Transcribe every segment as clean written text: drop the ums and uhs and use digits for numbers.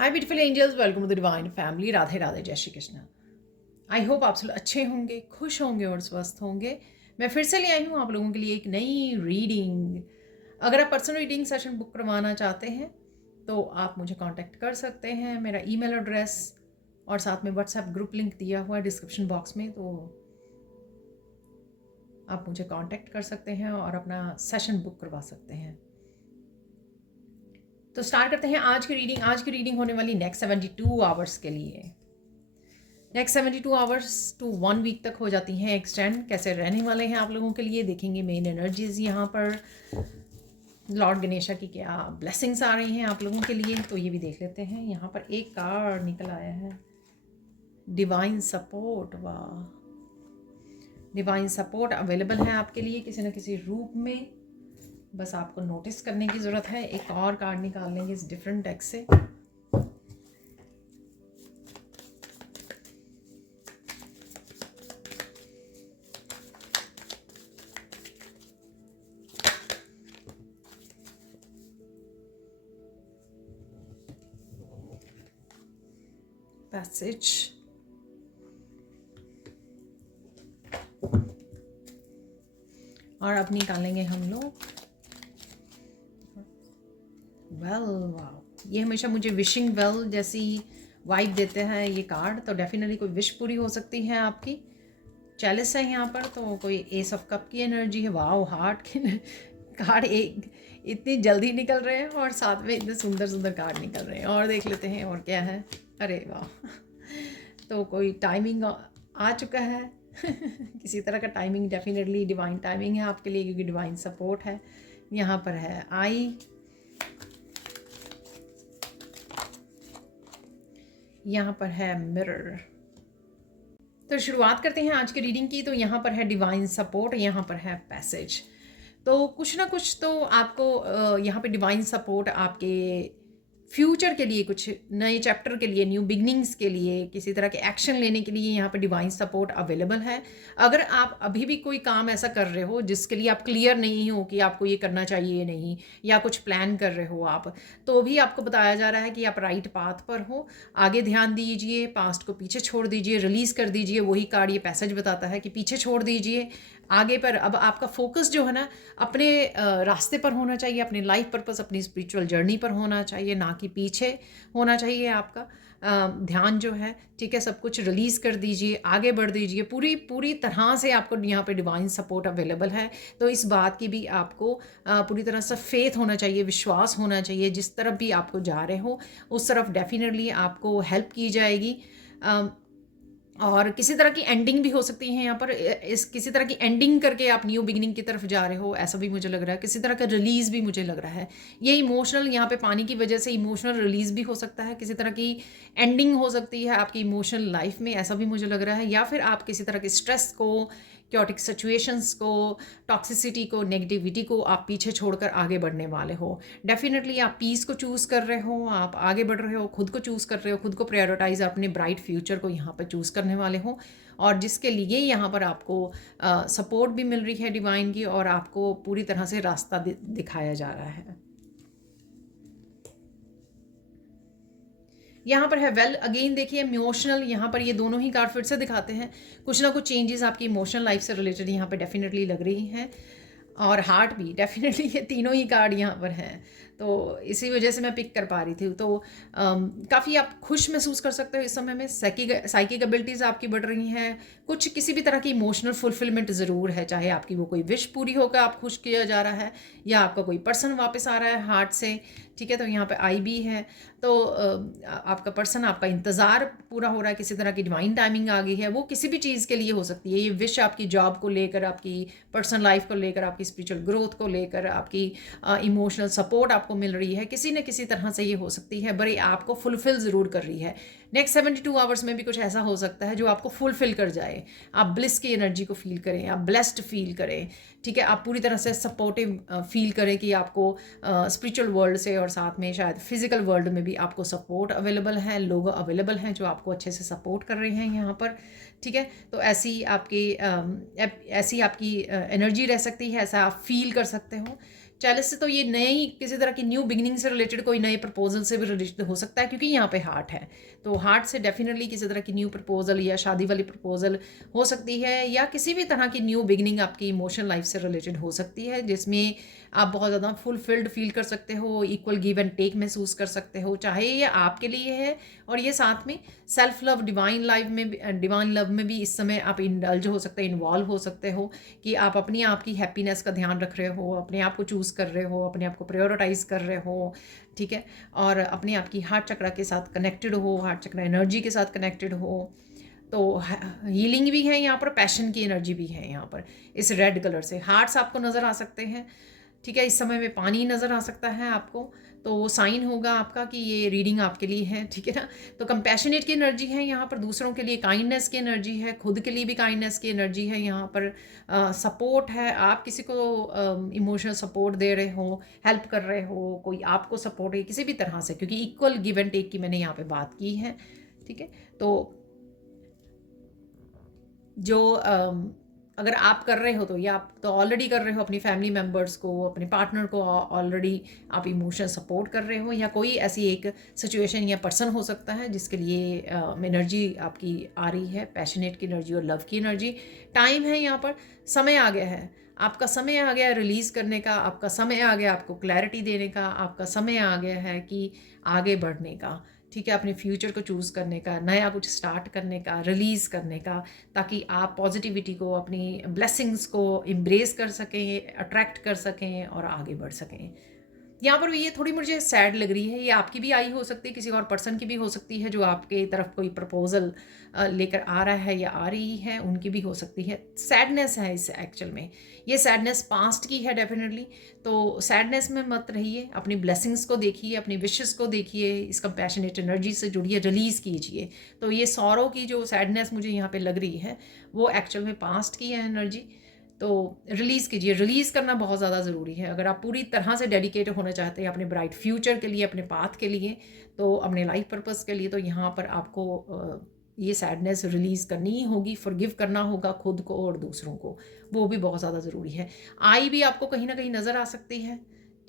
Hi beautiful angels, welcome to the divine family. Radhe Radhe, जय Shri Krishna. I hope आप सब अच्छे होंगे, खुश होंगे और स्वस्थ होंगे। मैं फिर से ले आई हूँ आप लोगों के लिए एक नई रीडिंग। अगर आप पर्सनल रीडिंग सेशन बुक करवाना चाहते हैं तो आप मुझे कांटेक्ट कर सकते हैं। मेरा ईमेल एड्रेस और साथ में व्हाट्सएप ग्रुप लिंक दिया हुआ है डिस्क्रिप्शन बॉक्स में, तो आप मुझे कांटेक्ट कर सकते हैं और अपना सेशन बुक करवा सकते हैं। तो स्टार्ट करते हैं आज की रीडिंग। आज की रीडिंग होने वाली नेक्स्ट 72 आवर्स के लिए। नेक्स्ट 72 आवर्स टू 1 वीक तक हो जाती हैं एक्सटेंड। कैसे रहने वाले हैं आप लोगों के लिए देखेंगे। मेन एनर्जीज यहाँ पर लॉर्ड गणेशा की क्या ब्लेसिंग्स आ रही हैं आप लोगों के लिए, तो ये भी देख लेते हैं। यहाँ पर एक कार्ड निकल आया है, डिवाइन सपोर्ट। वाह, डिवाइन सपोर्ट अवेलेबल है आपके लिए किसी न किसी रूप में। बस आपको नोटिस करने की ज़रूरत है। एक और कार्ड निकाल लेंगे इस डिफरेंट डेक से। पैसेज, और अब निकालेंगे हम लोग वेल। वाह, ये हमेशा मुझे विशिंग वेल जैसी वाइब देते हैं ये कार्ड। तो डेफिनेटली कोई विश पूरी हो सकती है आपकी। चैलिस है यहाँ पर, तो कोई एस ऑफ कप की एनर्जी है। वाह, हार्ट के कार्ड एक इतनी जल्दी निकल रहे हैं और साथ में इतने सुंदर सुंदर कार्ड निकल रहे हैं। और देख लेते हैं और क्या है। अरे वाह, तो कोई टाइमिंग आ चुका है किसी तरह का टाइमिंग, डेफिनेटली डिवाइन टाइमिंग है आपके लिए क्योंकि डिवाइन सपोर्ट है। यहाँ पर है आई, यहाँ पर है मिरर। तो शुरुआत करते हैं आज की रीडिंग की। तो यहाँ पर है डिवाइन सपोर्ट, यहाँ पर है पैसेज। तो कुछ ना कुछ तो आपको यहाँ पे डिवाइन सपोर्ट आपके फ्यूचर के लिए, कुछ नए चैप्टर के लिए, न्यू बिगनिंग्स के लिए, किसी तरह के एक्शन लेने के लिए यहाँ पे डिवाइन सपोर्ट अवेलेबल है। अगर आप अभी भी कोई काम ऐसा कर रहे हो जिसके लिए आप क्लियर नहीं हो कि आपको ये करना चाहिए नहीं, या कुछ प्लान कर रहे हो आप, तो भी आपको बताया जा रहा है कि आप राइट पाथ पर हो। आगे ध्यान दीजिए, पास्ट को पीछे छोड़ दीजिए, रिलीज़ कर दीजिए। वही कार्ड ये पैसेज बताता है कि पीछे छोड़ दीजिए, आगे पर अब आपका फोकस जो है ना अपने रास्ते पर होना चाहिए, अपने लाइफ पर्पस, अपनी स्पिरिचुअल जर्नी पर होना चाहिए, ना कि पीछे होना चाहिए आपका ध्यान जो है। ठीक है, सब कुछ रिलीज़ कर दीजिए, आगे बढ़ दीजिए। पूरी पूरी तरह से आपको यहाँ पे डिवाइन सपोर्ट अवेलेबल है। तो इस बात की भी आपको पूरी तरह से फेथ होना चाहिए, विश्वास होना चाहिए। जिस तरफ भी आपको जा रहे हो उस तरफ डेफिनेटली आपको हेल्प की जाएगी। और किसी तरह की एंडिंग भी हो सकती है यहाँ पर। इस किसी तरह की एंडिंग करके आप न्यू बिगिनिंग की तरफ जा रहे हो, ऐसा भी मुझे लग रहा है। किसी तरह का रिलीज़ भी मुझे लग रहा है। ये इमोशनल, यहाँ पे पानी की वजह से इमोशनल रिलीज़ भी हो सकता है। किसी तरह की एंडिंग हो सकती है आपकी इमोशनल लाइफ में, ऐसा भी मुझे लग रहा है। या फिर आप किसी तरह के स्ट्रेस को, क्योटिक सिचुएशंस को, टॉक्सिसिटी को, नेगेटिविटी को आप पीछे छोड़कर आगे बढ़ने वाले हो। डेफिनेटली आप पीस को चूज़ कर रहे हो, आप आगे बढ़ रहे हो, खुद को चूज़ कर रहे हो, खुद को प्रायोरिटाइज, अपने ब्राइट फ्यूचर को यहाँ पर चूज़ करने वाले हो। और जिसके लिए यहाँ पर आपको सपोर्ट भी मिल रही है डिवाइन की, और आपको पूरी तरह से रास्ता दिखाया जा रहा है। यहाँ पर है वेल अगेन। देखिए इमोशनल, यहाँ पर ये दोनों ही कार्ड फिर से दिखाते हैं कुछ ना कुछ चेंजेस आपकी इमोशनल लाइफ से रिलेटेड यहाँ पे डेफिनेटली लग रही हैं। और हार्ट भी डेफिनेटली, ये तीनों ही कार्ड यहाँ पर हैं, तो इसी वजह से मैं पिक कर पा रही थी। तो काफ़ी आप खुश महसूस कर सकते हो इस समय में। साइकिक एबिलिटीज़ आपकी बढ़ रही हैं। कुछ किसी भी तरह की इमोशनल फुलफिलमेंट ज़रूर है, चाहे आपकी वो कोई विश पूरी होकर आप खुश किया जा रहा है, या आपका कोई पर्सन वापस आ रहा है हार्ट से। ठीक है, तो यहाँ पे आई भी है। तो आपका पर्सन, आपका इंतज़ार पूरा हो रहा है, किसी तरह की डिवाइन टाइमिंग आ गई है। वो किसी भी चीज़ के लिए हो सकती है। ये विश आपकी जॉब को लेकर, आपकी पर्सनल लाइफ को लेकर, आपकी स्पिरिचुअल ग्रोथ को लेकर, आपकी इमोशनल सपोर्ट आपको मिल रही है। किसी न किसी तरह से ये हो सकती है, बड़ी आपको फुलफिल ज़रूर कर रही है। नेक्स्ट 72 आवर्स में भी कुछ ऐसा हो सकता है जो आपको फुलफिल कर जाए। आप ब्लिस की एनर्जी को फील करें, आप ब्लेस्ड फील करें। ठीक है, आप पूरी तरह से सपोर्टिव फील करें कि आपको स्पिरिचुअल वर्ल्ड से और साथ में शायद फिजिकल वर्ल्ड में भी आपको सपोर्ट अवेलेबल है, लोग अवेलेबल हैं जो आपको अच्छे से सपोर्ट कर रहे हैं यहाँ पर। ठीक है, तो ऐसी आपकी एनर्जी रह सकती है, ऐसा आप फील कर सकते हो चैलेंज से तो ये नई किसी तरह की न्यू बिगिनिंग से रिलेटेड कोई नए प्रपोजल से भी रिलेटेड हो सकता है, क्योंकि यहाँ पे हार्ट है। तो हार्ट से डेफिनेटली किसी तरह की न्यू प्रपोजल या शादी वाली प्रपोजल हो सकती है, या किसी भी तरह की न्यू बिगिनिंग आपकी इमोशनल लाइफ से रिलेटेड हो सकती है, जिसमें आप बहुत ज़्यादा फुलफिल्ड फील कर सकते हो, इक्वल गिव एंड टेक महसूस कर सकते हो, चाहे ये आपके लिए है और ये साथ में सेल्फ लव, डिवाइन लाइफ में भी, डिवाइन लव में भी इस समय आप इंडल्ज हो सकते हैं, इन्वॉल्व हो सकते हो, कि आप अपनी आप की हैप्पीनेस का ध्यान रख रहे हो, अपने आप को चूज़ कर रहे हो, अपने आप को प्रायोरिटाइज कर रहे हो, ठीक है, और अपने आप की हार्ट चक्रा के साथ कनेक्टेड हो, हार्ट चक्रा एनर्जी के साथ कनेक्टेड हो। तो हीलिंग भी है यहाँ पर, पैशन की एनर्जी भी है यहाँ पर। इस रेड कलर से हार्ट्स आपको नज़र आ सकते हैं, ठीक है। इस समय में पानी नज़र आ सकता है आपको, तो वो साइन होगा आपका कि ये रीडिंग आपके लिए है, ठीक है ना। तो कंपैशनेट की एनर्जी है यहाँ पर, दूसरों के लिए काइंडनेस की एनर्जी है, खुद के लिए भी काइंडनेस की एनर्जी है यहाँ पर। सपोर्ट है, आप किसी को इमोशनल सपोर्ट दे रहे हो, हेल्प कर रहे हो, कोई आपको सपोर्ट है किसी भी तरह से, क्योंकि इक्वल गिव एंड टेक की मैंने यहाँ पे बात की है, ठीक है। तो जो अगर आप कर रहे हो तो, या आप तो ऑलरेडी कर रहे हो, अपनी फैमिली मेम्बर्स को, अपने पार्टनर को ऑलरेडी आप इमोशनल सपोर्ट कर रहे हो, या कोई ऐसी एक सिचुएशन या पर्सन हो सकता है जिसके लिए एनर्जी आपकी आ रही है, पैशनेट की एनर्जी और लव की एनर्जी। टाइम है यहाँ पर, समय आ गया है, आपका समय आ गया रिलीज़ करने का, आपका समय आ गया आपको क्लैरिटी देने का, आपका समय आ गया है कि आगे बढ़ने का, ठीक है, अपने फ्यूचर को चूज़ करने का, नया कुछ स्टार्ट करने का, रिलीज़ करने का, ताकि आप पॉजिटिविटी को, अपनी ब्लेसिंग्स को एम्ब्रेस कर सकें, अट्रैक्ट कर सकें और आगे बढ़ सकें। यहाँ पर भी ये थोड़ी मुझे सैड लग रही है, ये आपकी भी आई हो सकती है, किसी और पर्सन की भी हो सकती है, जो आपके तरफ कोई प्रपोजल लेकर आ रहा है या आ रही है, उनकी भी हो सकती है। सैडनेस है इस एक्चुअल में, ये सैडनेस पास्ट की है डेफिनेटली। तो सैडनेस में मत रहिए, अपनी ब्लेसिंग्स को देखिए, अपनी विशेस को देखिए, इस कंपैशनेट एनर्जी से जुड़िए, रिलीज़ कीजिए। तो ये सौरों की जो सैडनेस मुझे यहाँ पे लग रही है, वो एक्चुअल में पास्ट की है एनर्जी। तो रिलीज़ कीजिए, रिलीज़ करना बहुत ज़्यादा ज़रूरी है। अगर आप पूरी तरह से डेडिकेट होना चाहते हैं अपने ब्राइट फ्यूचर के लिए, अपने पाथ के लिए, तो अपने लाइफ पर्पस के लिए, तो यहाँ पर आपको ये सैडनेस रिलीज़ करनी ही होगी, फॉरगिव करना होगा खुद को और दूसरों को, वो भी बहुत ज़्यादा ज़रूरी है। आई भी आपको कहीं ना कहीं नज़र आ सकती है,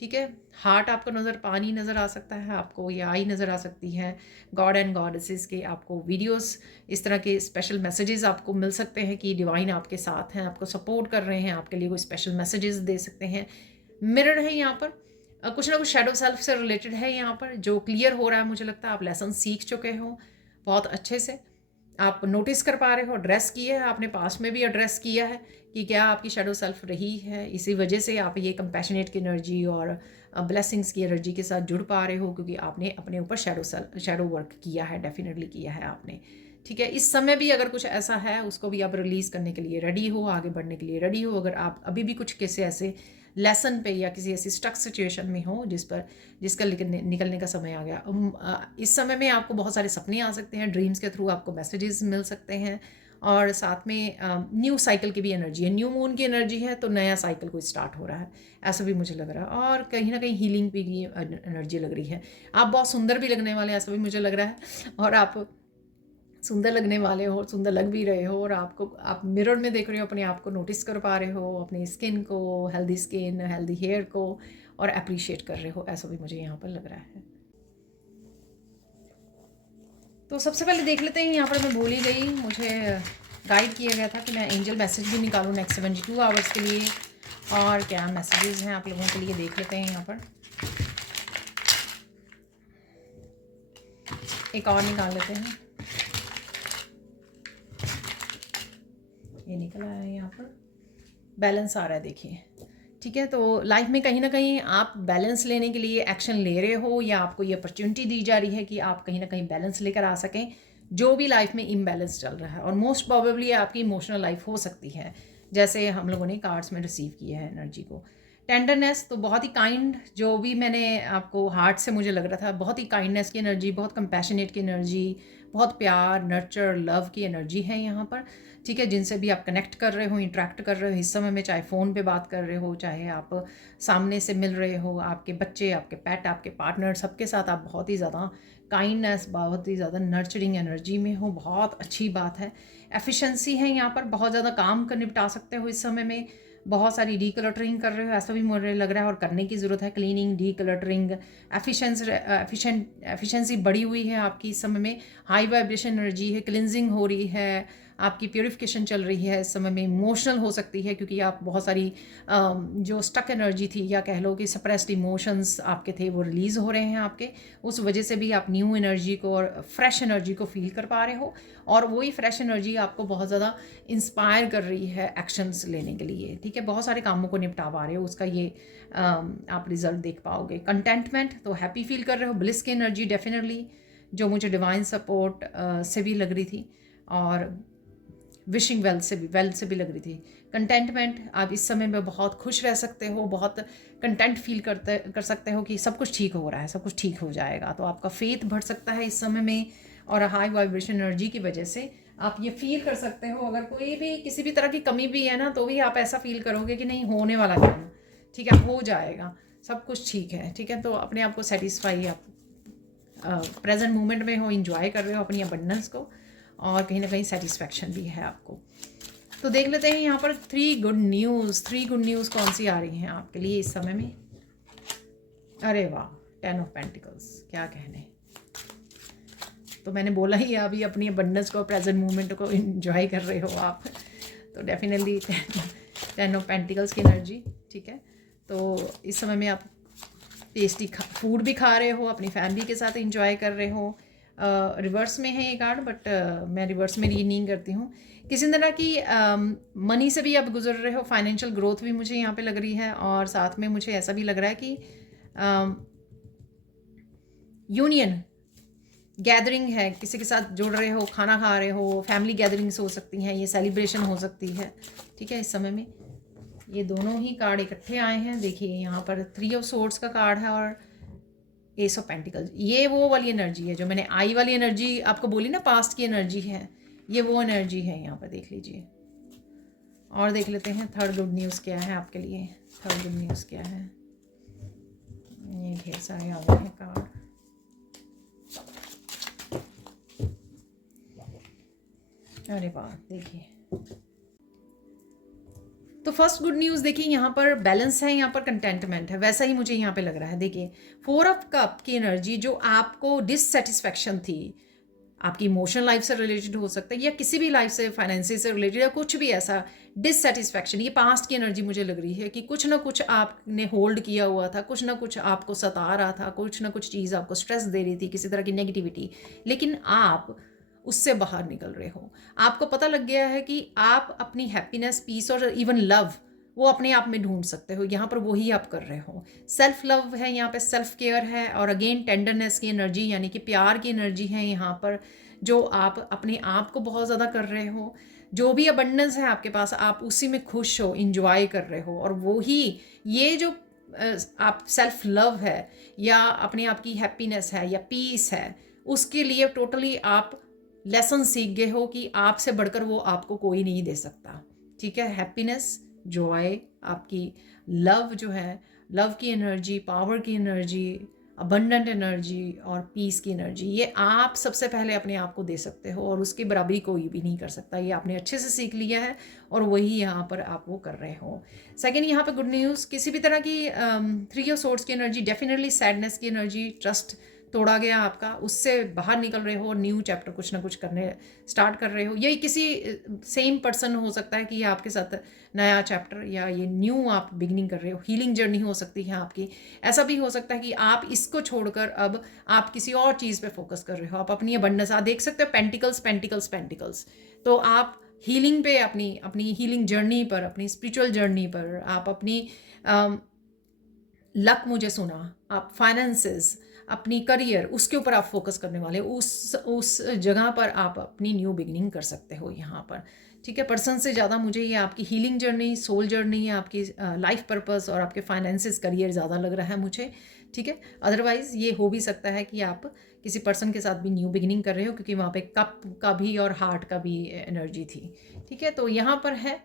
ठीक है। हार्ट आपको पानी नज़र आ सकता है आपको, या आई नज़र आ सकती है। गॉड एंड गॉडेसेस के आपको वीडियोस, इस तरह के स्पेशल मैसेजेस आपको मिल सकते हैं कि डिवाइन आपके साथ हैं, आपको सपोर्ट कर रहे हैं, आपके लिए कोई स्पेशल मैसेजेस दे सकते हैं। मिरर है यहाँ पर, कुछ ना कुछ शेडो सेल्फ से रिलेटेड है यहाँ पर, जो क्लियर हो रहा है। मुझे लगता है आप लेसन सीख चुके हो बहुत अच्छे से, आप नोटिस कर पा रहे हो, एड्रेस किया है आपने, पास्ट में भी एड्रेस किया है कि क्या आपकी शेडो सेल्फ रही है। इसी वजह से आप ये कंपैशनेट की एनर्जी और ब्लेसिंग्स की एनर्जी के साथ जुड़ पा रहे हो, क्योंकि आपने अपने ऊपर शेडो वर्क किया है, डेफिनेटली किया है आपने, ठीक है। इस समय भी अगर कुछ ऐसा है, उसको भी आप रिलीज़ करने के लिए रेडी हो, आगे बढ़ने के लिए रेडी हो। अगर आप अभी भी कुछ किसी ऐसे लेसन पे या किसी ऐसी स्टक सिचुएशन में हो जिसका निकलने का समय आ गया, इस समय में आपको बहुत सारे सपने आ सकते हैं, ड्रीम्स के थ्रू आपको मैसेजेस मिल सकते हैं, और साथ में न्यू साइकिल की भी एनर्जी है, न्यू मून की एनर्जी है, तो नया साइकिल कोई स्टार्ट हो रहा है, ऐसा भी मुझे लग रहा है। और कहीं ना कहीं हीलिंग भी की एनर्जी लग रही है, आप बहुत सुंदर भी लगने वाले हैं, ऐसा भी मुझे लग रहा है। और आप सुंदर लगने वाले हो, सुंदर लग भी रहे हो, और आप मिरर में देख रहे हो, अपने आप को नोटिस कर पा रहे हो, अपनी स्किन को, हेल्दी स्किन, हेल्दी हेयर को, और अप्रिशिएट कर रहे हो, ऐसा भी मुझे यहाँ पर लग रहा है। तो सबसे पहले देख लेते हैं, यहाँ पर मैं भूल ही गई, मुझे गाइड किया गया था कि मैं एंजल मैसेज भी निकालूँ नेक्स्ट 72 आवर्स के लिए, और क्या मैसेजेस हैं आप लोगों के लिए, देख लेते हैं यहाँ पर। एक और निकाल लेते हैं, ये निकला है यहाँ पर, बैलेंस आ रहा है, देखिए, ठीक है। तो लाइफ में कहीं ना कहीं आप बैलेंस लेने के लिए एक्शन ले रहे हो, या आपको ये अपॉर्चुनिटी दी जा रही है कि आप कहीं ना कहीं बैलेंस लेकर आ सकें जो भी लाइफ में इम्बैलेंस चल रहा है। और मोस्ट प्रोबेबली आपकी इमोशनल लाइफ हो सकती है, जैसे हम लोगों ने कार्ड्स में रिसीव किया है एनर्जी को। टेंडरनेस, तो बहुत ही काइंड, जो भी मैंने आपको हार्ट से मुझे लग रहा था, बहुत ही काइंडनेस की एनर्जी, बहुत कंपैशनेट की एनर्जी, बहुत प्यार, नर्चर, लव की एनर्जी है यहाँ पर, ठीक है। जिनसे भी आप कनेक्ट कर रहे हो, इंटरेक्ट कर रहे हो इस समय में, चाहे फ़ोन पे बात कर रहे हो, चाहे आप सामने से मिल रहे हो, आपके बच्चे, आपके पेट, आपके पार्टनर, सबके साथ आप बहुत ही ज़्यादा काइंडनेस, बहुत ही ज़्यादा नर्चरिंग एनर्जी में हो, बहुत अच्छी बात है। एफिशिएंसी है यहाँ पर, बहुत ज़्यादा काम कर निपटा सकते हो इस समय में, बहुत सारी डीक्लटरिंग कर रहे हो, ऐसा भी मुझे लग रहा है, और करने की ज़रूरत है। क्लीनिंग, डीक्लटरिंग, एफिशिएंसी बढ़ी हुई है आपकी इस समय में। हाई वाइब्रेशन एनर्जी है, क्लिनजिंग हो रही है, आपकी प्योरिफिकेशन चल रही है इस समय में। इमोशनल हो सकती है क्योंकि आप बहुत सारी जो स्टक एनर्जी थी, या कह लो कि सप्रेस्ड इमोशंस आपके थे, वो रिलीज़ हो रहे हैं आपके। उस वजह से भी आप न्यू एनर्जी को और फ्रेश एनर्जी को फील कर पा रहे हो, और वही फ्रेश एनर्जी आपको बहुत ज़्यादा इंस्पायर कर रही है एक्शंस लेने के लिए। ठीक है, बहुत सारे कामों को निपटा पा रहे हो, उसका ये आप रिजल्ट देख पाओगे। कंटेंटमेंट, तो हैप्पी फील कर रहे हो। ब्लिस की एनर्जी डेफिनेटली जो मुझे डिवाइन सपोर्ट से भी लग रही थी, और विशिंग वेल से भी लग रही थी। कंटेंटमेंट, आप इस समय में बहुत खुश रह सकते हो, बहुत कंटेंट फील कर सकते हो कि सब कुछ ठीक हो रहा है, सब कुछ ठीक हो जाएगा। तो आपका फेथ बढ़ सकता है इस समय में, और हाई वाइब्रेशन एनर्जी की वजह से आप ये फील कर सकते हो। अगर कोई भी किसी भी तरह की कमी भी है ना, तो भी आप ऐसा फील करोगे कि नहीं, होने वाला काम, ठीक है, हो जाएगा, सब कुछ ठीक है। ठीक है, तो अपने आप को सेटिस्फाई, आप प्रेजेंट मोमेंट में हो, इंजॉय कर रहे हो अपनी अबंडेंस को, और कहीं ना कहीं सेटिस्फैक्शन भी है आपको। तो देख लेते हैं यहाँ पर 3 गुड न्यूज़ कौन सी आ रही हैं आपके लिए इस समय में। अरे वाह, 10 ऑफ पेंटिकल्स, क्या कहने। तो मैंने बोला ही, अभी अपनी अबंडेंस को, प्रेजेंट मोमेंट को एंजॉय कर रहे हो आप, तो डेफिनेटली 10 ऑफ पेंटिकल्स की एनर्जी। ठीक है, तो इस समय में आप टेस्टी फूड भी खा रहे हो, अपनी फैमिली के साथ एंजॉय कर रहे हो। रिवर्स में है ये कार्ड, बट मैं रिवर्स में रीड नहीं करती हूँ। किसी तरह की मनी से भी आप गुजर रहे हो, फाइनेंशियल ग्रोथ भी मुझे यहाँ पे लग रही है, और साथ में मुझे ऐसा भी लग रहा है कि यूनियन गैदरिंग है, किसी के साथ जुड़ रहे हो, खाना खा रहे हो, फैमिली गैदरिंग्स हो सकती हैं, ये सेलिब्रेशन हो सकती है। ठीक है, इस समय में ये दोनों ही कार्ड इकट्ठे आए हैं। देखिए यहाँ पर 3 ऑफ सोर्ड्स का कार्ड है, और एस ऑफ पेंटिकल्स। ये वो वाली एनर्जी है जो मैंने आई वाली एनर्जी आपको बोली ना, पास्ट की एनर्जी है, ये वो एनर्जी है यहाँ पर, देख लीजिए। और देख लेते हैं थर्ड गुड न्यूज़ क्या है आपके लिए। थर्ड गुड न्यूज़ क्या है, ये ढेर सारे आ गए हैं कार्ड। अरे वाह, देखिए, तो फर्स्ट गुड न्यूज़ देखिए, यहाँ पर बैलेंस है, यहाँ पर कंटेंटमेंट है, वैसा ही मुझे यहाँ पे लग रहा है। देखिए 4 ऑफ कप की एनर्जी, जो आपको डिससेटिस्फैक्शन थी, आपकी इमोशनल लाइफ से रिलेटेड हो सकता है, या किसी भी लाइफ से, फाइनेंसिस से रिलेटेड, या कुछ भी ऐसा डिससेटिस्फैक्शन, ये पास्ट की एनर्जी मुझे लग रही है कि कुछ ना कुछ आपने होल्ड किया हुआ था, कुछ ना कुछ आपको सता रहा था, कुछ ना कुछ चीज़ आपको स्ट्रेस दे रही थी, किसी तरह की नेगेटिविटी, लेकिन आप उससे बाहर निकल रहे हो। आपको पता लग गया है कि आप अपनी हैप्पीनेस, पीस और इवन लव, वो अपने आप में ढूंढ सकते हो। यहाँ पर वही आप कर रहे हो। सेल्फ लव है यहाँ पे, सेल्फ केयर है, और अगेन टेंडरनेस की एनर्जी, यानी कि प्यार की एनर्जी है यहाँ पर, जो आप अपने आप को बहुत ज़्यादा कर रहे हो। जो भी अबंडेंस है आपके पास, आप उसी में खुश हो, इंजॉय कर रहे हो, और वही ये जो आप सेल्फ लव है, या अपने आप की हैप्पीनेस है, या पीस है, उसके लिए टोटली आप लेसन सीख गए हो कि आपसे बढ़कर वो आपको कोई नहीं दे सकता। ठीक है, हैप्पीनेस, जॉय, आपकी लव जो है, लव की एनर्जी, पावर की एनर्जी, अबंडेंट एनर्जी और पीस की एनर्जी, ये आप सबसे पहले अपने आप को दे सकते हो, और उसकी बराबरी कोई भी नहीं कर सकता। ये आपने अच्छे से सीख लिया है, और वही यहाँ पर आप वो कर रहे हो। सेकेंड, यहाँ पे गुड न्यूज़, किसी भी तरह की 3 ऑफ सोर्ड्स की एनर्जी, डेफिनेटली सैडनेस की एनर्जी, ट्रस्ट तोड़ा गया आपका, उससे बाहर निकल रहे हो, न्यू चैप्टर कुछ ना कुछ करने स्टार्ट कर रहे हो। यही किसी सेम पर्सन हो सकता है कि ये आपके साथ नया चैप्टर, या ये न्यू आप बिगनिंग कर रहे हो, हीलिंग जर्नी हो सकती है आपकी। ऐसा भी हो सकता है कि आप इसको छोड़कर अब आप किसी और चीज़ पे फोकस कर रहे हो, आप अपनी अबंडेंस, आप देख सकते हो पेंटिकल्स पेंटिकल्स पेंटिकल्स, तो आप हीलिंग पे, अपनी हीलिंग जर्नी पर, अपनी स्पिरिचुअल जर्नी पर, आप अपनी लक, मुझे सुना, आप फाइनेंसेस, अपनी करियर, उसके ऊपर आप फोकस करने वाले, उस जगह पर आप अपनी न्यू बिगनिंग कर सकते हो यहाँ पर। ठीक है, पर्सन से ज़्यादा मुझे ये आपकी हीलिंग जर्नी, सोल जर्नी, आपकी लाइफ पर्पस और आपके फाइनेंसेस, करियर ज़्यादा लग रहा है मुझे। ठीक है, अदरवाइज़ ये हो भी सकता है कि आप किसी पर्सन के साथ भी न्यू बिगनिंग कर रहे हो, क्योंकि वहाँ पे कप का भी और हार्ट का भी एनर्जी थी। ठीक है, तो यहाँ पर है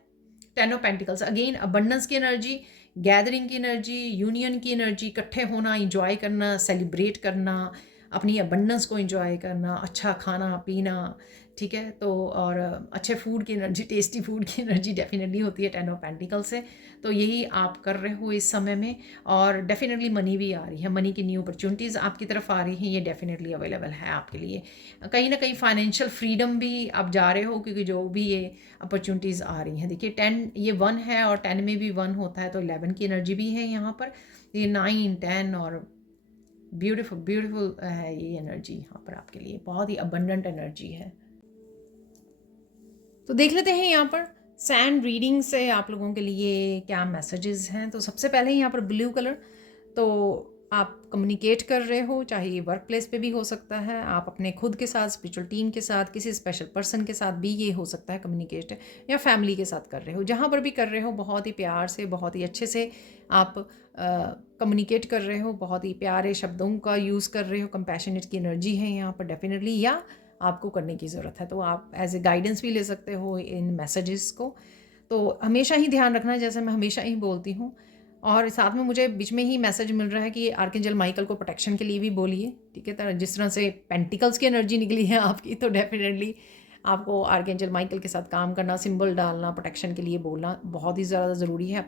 10 ऑफ पेंटिकल्स, अगेन अबंडेंस की एनर्जी, गैदरिंग की एनर्जी, यूनियन की एनर्जी, इकट्ठे होना, इंजॉय करना, सेलिब्रेट करना, अपनी अबंडेंस को एंजॉय करना, अच्छा खाना पीना, ठीक है। तो और अच्छे फूड की एनर्जी, टेस्टी फूड की एनर्जी डेफिनेटली होती है 10 ऑफ पेंटिकल से। तो यही आप कर रहे हो इस समय में, और डेफिनेटली मनी भी आ रही है, मनी की न्यू अपॉर्चुनिटीज़ आपकी तरफ आ रही हैं, ये डेफिनेटली अवेलेबल है आपके लिए। कहीं ना कहीं फाइनेंशियल फ्रीडम भी आप जा रहे हो, क्योंकि जो भी ये अपॉर्चुनिटीज़ आ रही हैं, देखिए 10 ये 1 है और 10 में भी 1 होता है, तो 11 की एनर्जी भी है यहाँ पर। ये 9, 10 और ब्यूटीफुल ब्यूटीफुल है ये एनर्जी यहाँ पर आपके लिए, बहुत ही अबंडेंट एनर्जी है। तो देख लेते हैं यहाँ पर सैंड रीडिंग से आप लोगों के लिए क्या मैसेजेस हैं। तो सबसे पहले यहाँ पर ब्लू कलर, तो आप कम्युनिकेट कर रहे हो, चाहे ये वर्क प्लेस पे भी हो सकता है, आप अपने खुद के साथ, स्पिरिचुअल टीम के साथ, किसी स्पेशल पर्सन के साथ भी ये हो सकता है कम्युनिकेट, या फैमिली के साथ कर रहे हो, जहाँ पर भी कर रहे हो बहुत ही प्यार से, बहुत ही अच्छे से आप कम्युनिकेट कर रहे हो, बहुत ही प्यारे शब्दों का यूज़ कर रहे हो, कंपैशनेट की एनर्जी है यहाँ पर डेफिनेटली, या आपको करने की ज़रूरत है, तो आप एज ए गाइडेंस भी ले सकते हो इन मैसेजेस को। तो हमेशा ही ध्यान रखना, जैसे मैं हमेशा ही बोलती हूँ, और साथ में मुझे बीच में ही मैसेज मिल रहा है कि आर्कएंजल माइकल को प्रोटेक्शन के लिए भी बोलिए, ठीक है। तो जिस तरह से पेंटिकल्स की एनर्जी निकली है आपकी, तो डेफिनेटली आपको आर्कएंजल माइकल के साथ काम करना, सिंबल डालना, प्रोटेक्शन के लिए बोलना बहुत ही ज़्यादा ज़रूरी है।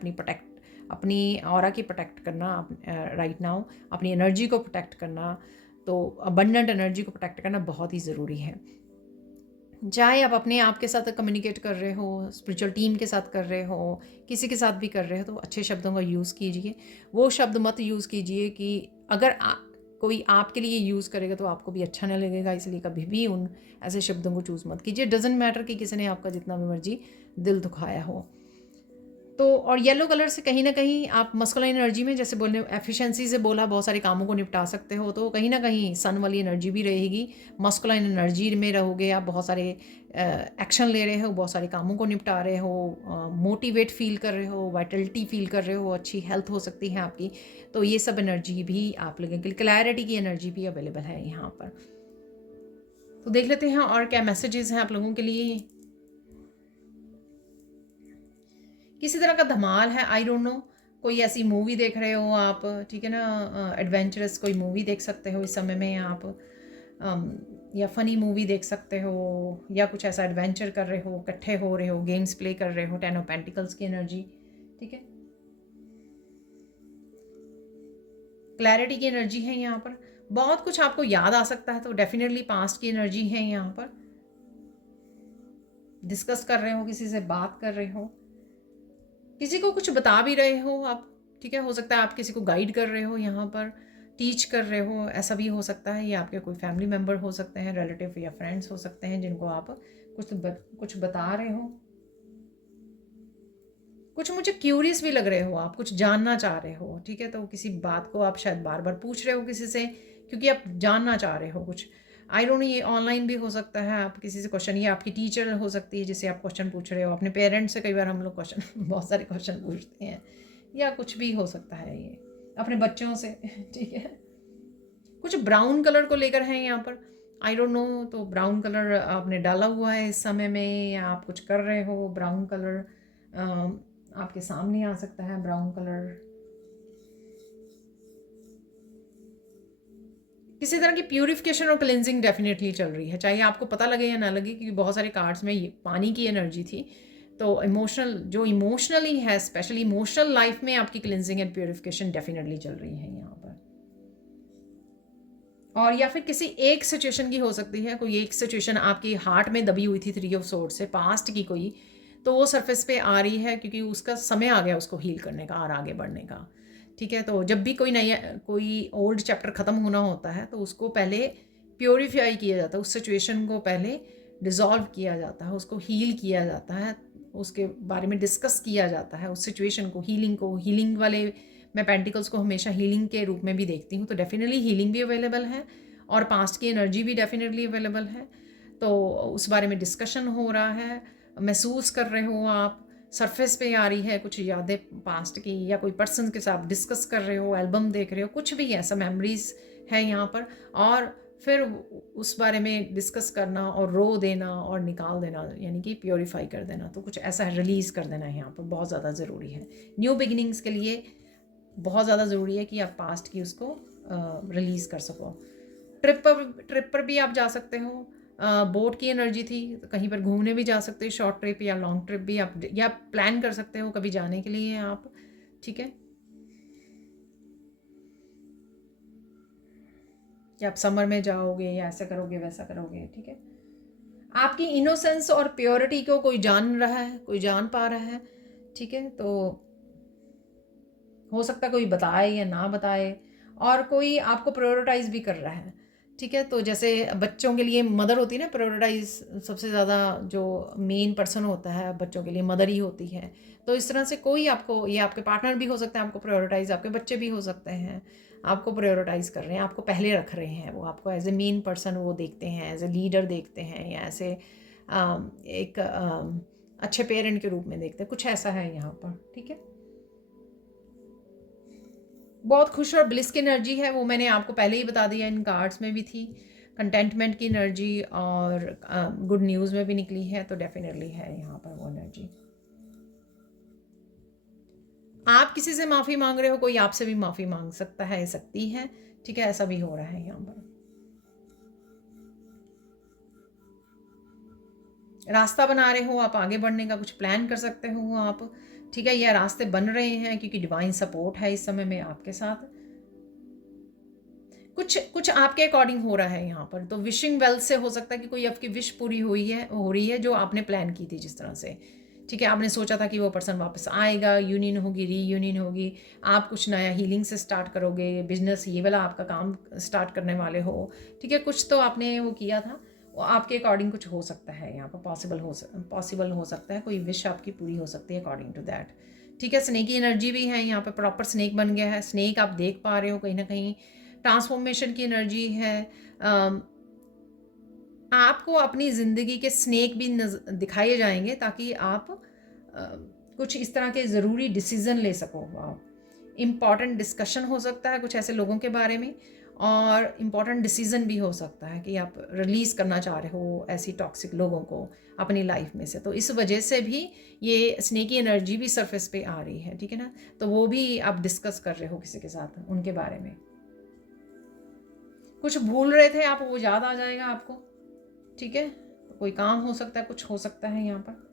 अपनी ऑरा की प्रोटेक्ट करना, राइट नाउ अपनी एनर्जी को प्रोटेक्ट करना, तो अबंडेंट एनर्जी को प्रोटेक्ट करना बहुत ही ज़रूरी है। चाहे आप अपने आप के साथ कम्युनिकेट कर रहे हो, स्पिरिचुअल टीम के साथ कर रहे हो, किसी के साथ भी कर रहे हो, तो अच्छे शब्दों का यूज़ कीजिए। वो शब्द मत यूज़ कीजिए कि अगर कोई आपके लिए यूज़ करेगा तो आपको भी अच्छा नहीं लगेगा, इसलिए कभी भी उन ऐसे शब्दों को चूज़ मत कीजिए। डजेंट मैटर कि किसी ने आपका जितना भी मर्जी दिल दुखाया हो। तो और येलो कलर से कहीं ना कहीं आप मस्कुलाइन एनर्जी में, जैसे बोलने एफिशिएंसी से बोला, बहुत सारे कामों को निपटा सकते हो, तो कहीं ना कहीं सन वाली एनर्जी भी रहेगी, मस्कुलाइन एनर्जी में रहोगे आप, बहुत सारे एक्शन ले रहे हो, बहुत सारे कामों को निपटा रहे हो, मोटिवेट फील कर रहे हो, वाइटलिटी फील कर रहे हो, अच्छी हेल्थ हो सकती है आपकी। तो ये सब एनर्जी भी आप लोगों के लिए, क्लैरिटी की एनर्जी भी अवेलेबल है यहाँ पर। तो देख लेते हैं और क्या मैसेजेस हैं आप लोगों के लिए। किसी तरह का धमाल है, आई डोंट नो, कोई ऐसी मूवी देख रहे हो आप, ठीक है ना, एडवेंचरस कोई मूवी देख सकते हो इस समय में आप, या फ़नी मूवी देख सकते हो, या कुछ ऐसा एडवेंचर कर रहे हो, इकट्ठे हो रहे हो, गेम्स प्ले कर रहे हो, 10 ऑफ पेंटिकल्स की एनर्जी, ठीक है। क्लैरिटी की एनर्जी है यहाँ पर, बहुत कुछ आपको याद आ सकता है, तो डेफिनेटली पास्ट की एनर्जी है यहाँ पर। डिस्कस कर रहे हो, किसी से बात कर रहे हो, किसी को कुछ बता भी रहे हो आप, ठीक है। हो सकता है आप किसी को गाइड कर रहे हो यहाँ पर, टीच कर रहे हो, ऐसा भी हो सकता है। ये आपके कोई फैमिली मेम्बर हो सकते हैं, रिलेटिव या फ्रेंड्स हो सकते हैं, जिनको आप कुछ बता रहे हो। कुछ मुझे क्यूरियस भी लग रहे हो, आप कुछ जानना चाह रहे हो, ठीक है। तो किसी बात को आप शायद बार बार पूछ रहे हो किसी से, क्योंकि आप जानना चाह रहे हो कुछ, आई डोंट नो, ये ऑनलाइन भी हो सकता है, आप किसी से क्वेश्चन, ये आपकी टीचर हो सकती है जिससे आप क्वेश्चन पूछ रहे हो, अपने पेरेंट्स से कई बार हम लोग क्वेश्चन बहुत सारे क्वेश्चन पूछते हैं, या कुछ भी हो सकता है ये अपने बच्चों से, ठीक है। कुछ ब्राउन कलर को लेकर है यहाँ पर, आई डोंट नो, तो ब्राउन कलर आपने डाला हुआ है इस समय में, या आप कुछ कर रहे हो, ब्राउन कलर आपके सामने आ सकता है, ब्राउन कलर किसी तरह की प्यूरिफिकेशन और क्लेंजिंग डेफिनेटली चल रही है, चाहे आपको पता लगे या ना लगे, क्योंकि बहुत सारे कार्ड्स में ये पानी की एनर्जी थी। तो इमोशनली है, स्पेशली इमोशनल लाइफ में आपकी क्लेंजिंग एंड प्यूरिफिकेशन डेफिनेटली चल रही है यहाँ पर। और या फिर किसी एक सिचुएशन की हो सकती है, कोई एक सिचुएशन आपकी हार्ट में दबी हुई थी 3 ऑफ सोर्ड से, पास्ट की कोई, तो वो सरफेस पे आ रही है, क्योंकि उसका समय आ गया उसको हील करने का और आगे बढ़ने का, ठीक है। तो जब भी कोई ओल्ड चैप्टर ख़त्म होना होता है, तो उसको पहले प्योरीफाई किया जाता है, उस सिचुएशन को पहले डिज़ोल्व किया जाता है, उसको हील किया जाता है, उसके बारे में डिस्कस किया जाता है, उस सिचुएशन को, हीलिंग वाले, मैं पेंटिकल्स को हमेशा हीलिंग के रूप में भी देखती हूँ, तो डेफिनेटली हीलिंग भी अवेलेबल है, और पास्ट की एनर्जी भी डेफिनेटली अवेलेबल है। तो उस बारे में डिस्कशन हो रहा है, महसूस कर रहे हो आप, सरफेस पे आ रही है कुछ यादें पास्ट की, या कोई पर्सन के साथ डिस्कस कर रहे हो, एल्बम देख रहे हो, कुछ भी ऐसा मेमोरीज है यहाँ पर, और फिर उस बारे में डिस्कस करना और रो देना और निकाल देना, यानी कि प्योरीफाई कर देना, तो कुछ ऐसा रिलीज़ कर देना है यहाँ पर, बहुत ज़्यादा ज़रूरी है। न्यू बिगिनिंग्स के लिए बहुत ज़्यादा ज़रूरी है कि आप पास्ट की उसको रिलीज़ कर सको। ट्रिप पर भी आप जा सकते हो। बोट की एनर्जी थी, तो कहीं पर घूमने भी जा सकते हो, शॉर्ट ट्रिप या लॉन्ग ट्रिप भी आप या प्लान कर सकते हो कभी जाने के लिए आप, ठीक है, कि आप समर में जाओगे या ऐसा करोगे वैसा करोगे, ठीक है। आपकी इनोसेंस और प्योरिटी को कोई जान रहा है, कोई जान पा रहा है, ठीक है। तो हो सकता है कोई बताए या ना बताए, और कोई आपको प्रायोरिटाइज भी कर रहा है, ठीक है। तो जैसे बच्चों के लिए मदर होती है ना प्रायोरिटाइज, सबसे ज़्यादा जो मेन पर्सन होता है बच्चों के लिए मदर ही होती है। तो इस तरह से कोई आपको, ये आपके पार्टनर भी हो सकते हैं आपको प्रायोरिटाइज, आपके बच्चे भी हो सकते हैं आपको प्रायोरिटाइज कर रहे हैं, आपको पहले रख रहे हैं, वो आपको एज ए मेन पर्सन वो देखते हैं, एज ए लीडर देखते हैं, या ऐसे एक अच्छे पेरेंट के रूप में देखते हैं, कुछ ऐसा है यहाँ पर, ठीक है। बहुत खुश और ब्लिस की एनर्जी है, वो मैंने आपको पहले ही बता दिया, इन कार्ड्स में भी थी। कंटेंटमेंट की एनर्जी और गुड न्यूज़ में भी निकली है, तो डेफिनेटली है यहाँ पर वो एनर्जी। आप किसी से माफ़ी मांग रहे हो, कोई आपसे भी माफ़ी मांग सकता है, सकती है, ठीक है, ऐसा भी हो रहा है यहाँ पर। रास्ता बना रहे हो आप, आगे बढ़ने का कुछ प्लान कर सकते हो आप, ठीक है, या रास्ते बन रहे हैं क्योंकि डिवाइन सपोर्ट है इस समय में आपके साथ। कुछ कुछ आपके अकॉर्डिंग हो रहा है यहाँ पर, तो विशिंग वेल से हो सकता है कि कोई आपकी विश पूरी हो रही है जो आपने प्लान की थी जिस तरह से, ठीक है। आपने सोचा था कि वो पर्सन वापस आएगा, यूनियन होगी, रीयूनियन होगी, आप कुछ नया हीलिंग से स्टार्ट करोगे, बिजनेस ये वाला आपका काम स्टार्ट करने वाले हो, ठीक है। कुछ तो आपने वो किया था, वो आपके अकॉर्डिंग कुछ हो सकता है यहाँ पर, पॉसिबल हो सकता है, कोई विश आपकी पूरी हो सकती है अकॉर्डिंग टू दैट, ठीक है। स्नेक की एनर्जी भी है यहाँ पर, प्रॉपर स्नेक बन गया है, स्नेक आप देख पा रहे हो कहीं ना कहीं, ट्रांसफॉर्मेशन की एनर्जी है। आपको अपनी ज़िंदगी के स्नेक भी दिखाए जाएंगे ताकि आप कुछ इस तरह के ज़रूरी डिसीज़न ले सको आप। इम्पॉर्टेंट डिस्कशन हो सकता है कुछ ऐसे लोगों के बारे में, और इम्पॉर्टेंट डिसीज़न भी हो सकता है कि आप रिलीज़ करना चाह रहे हो ऐसी टॉक्सिक लोगों को अपनी लाइफ में से, तो इस वजह से भी ये स्नेकी एनर्जी भी सरफेस पे आ रही है, ठीक है ना। तो वो भी आप डिस्कस कर रहे हो किसी के साथ उनके बारे में, कुछ भूल रहे थे आप, वो याद आ जाएगा आपको, ठीक है। तो कोई काम हो सकता है, कुछ हो सकता है यहाँ पर।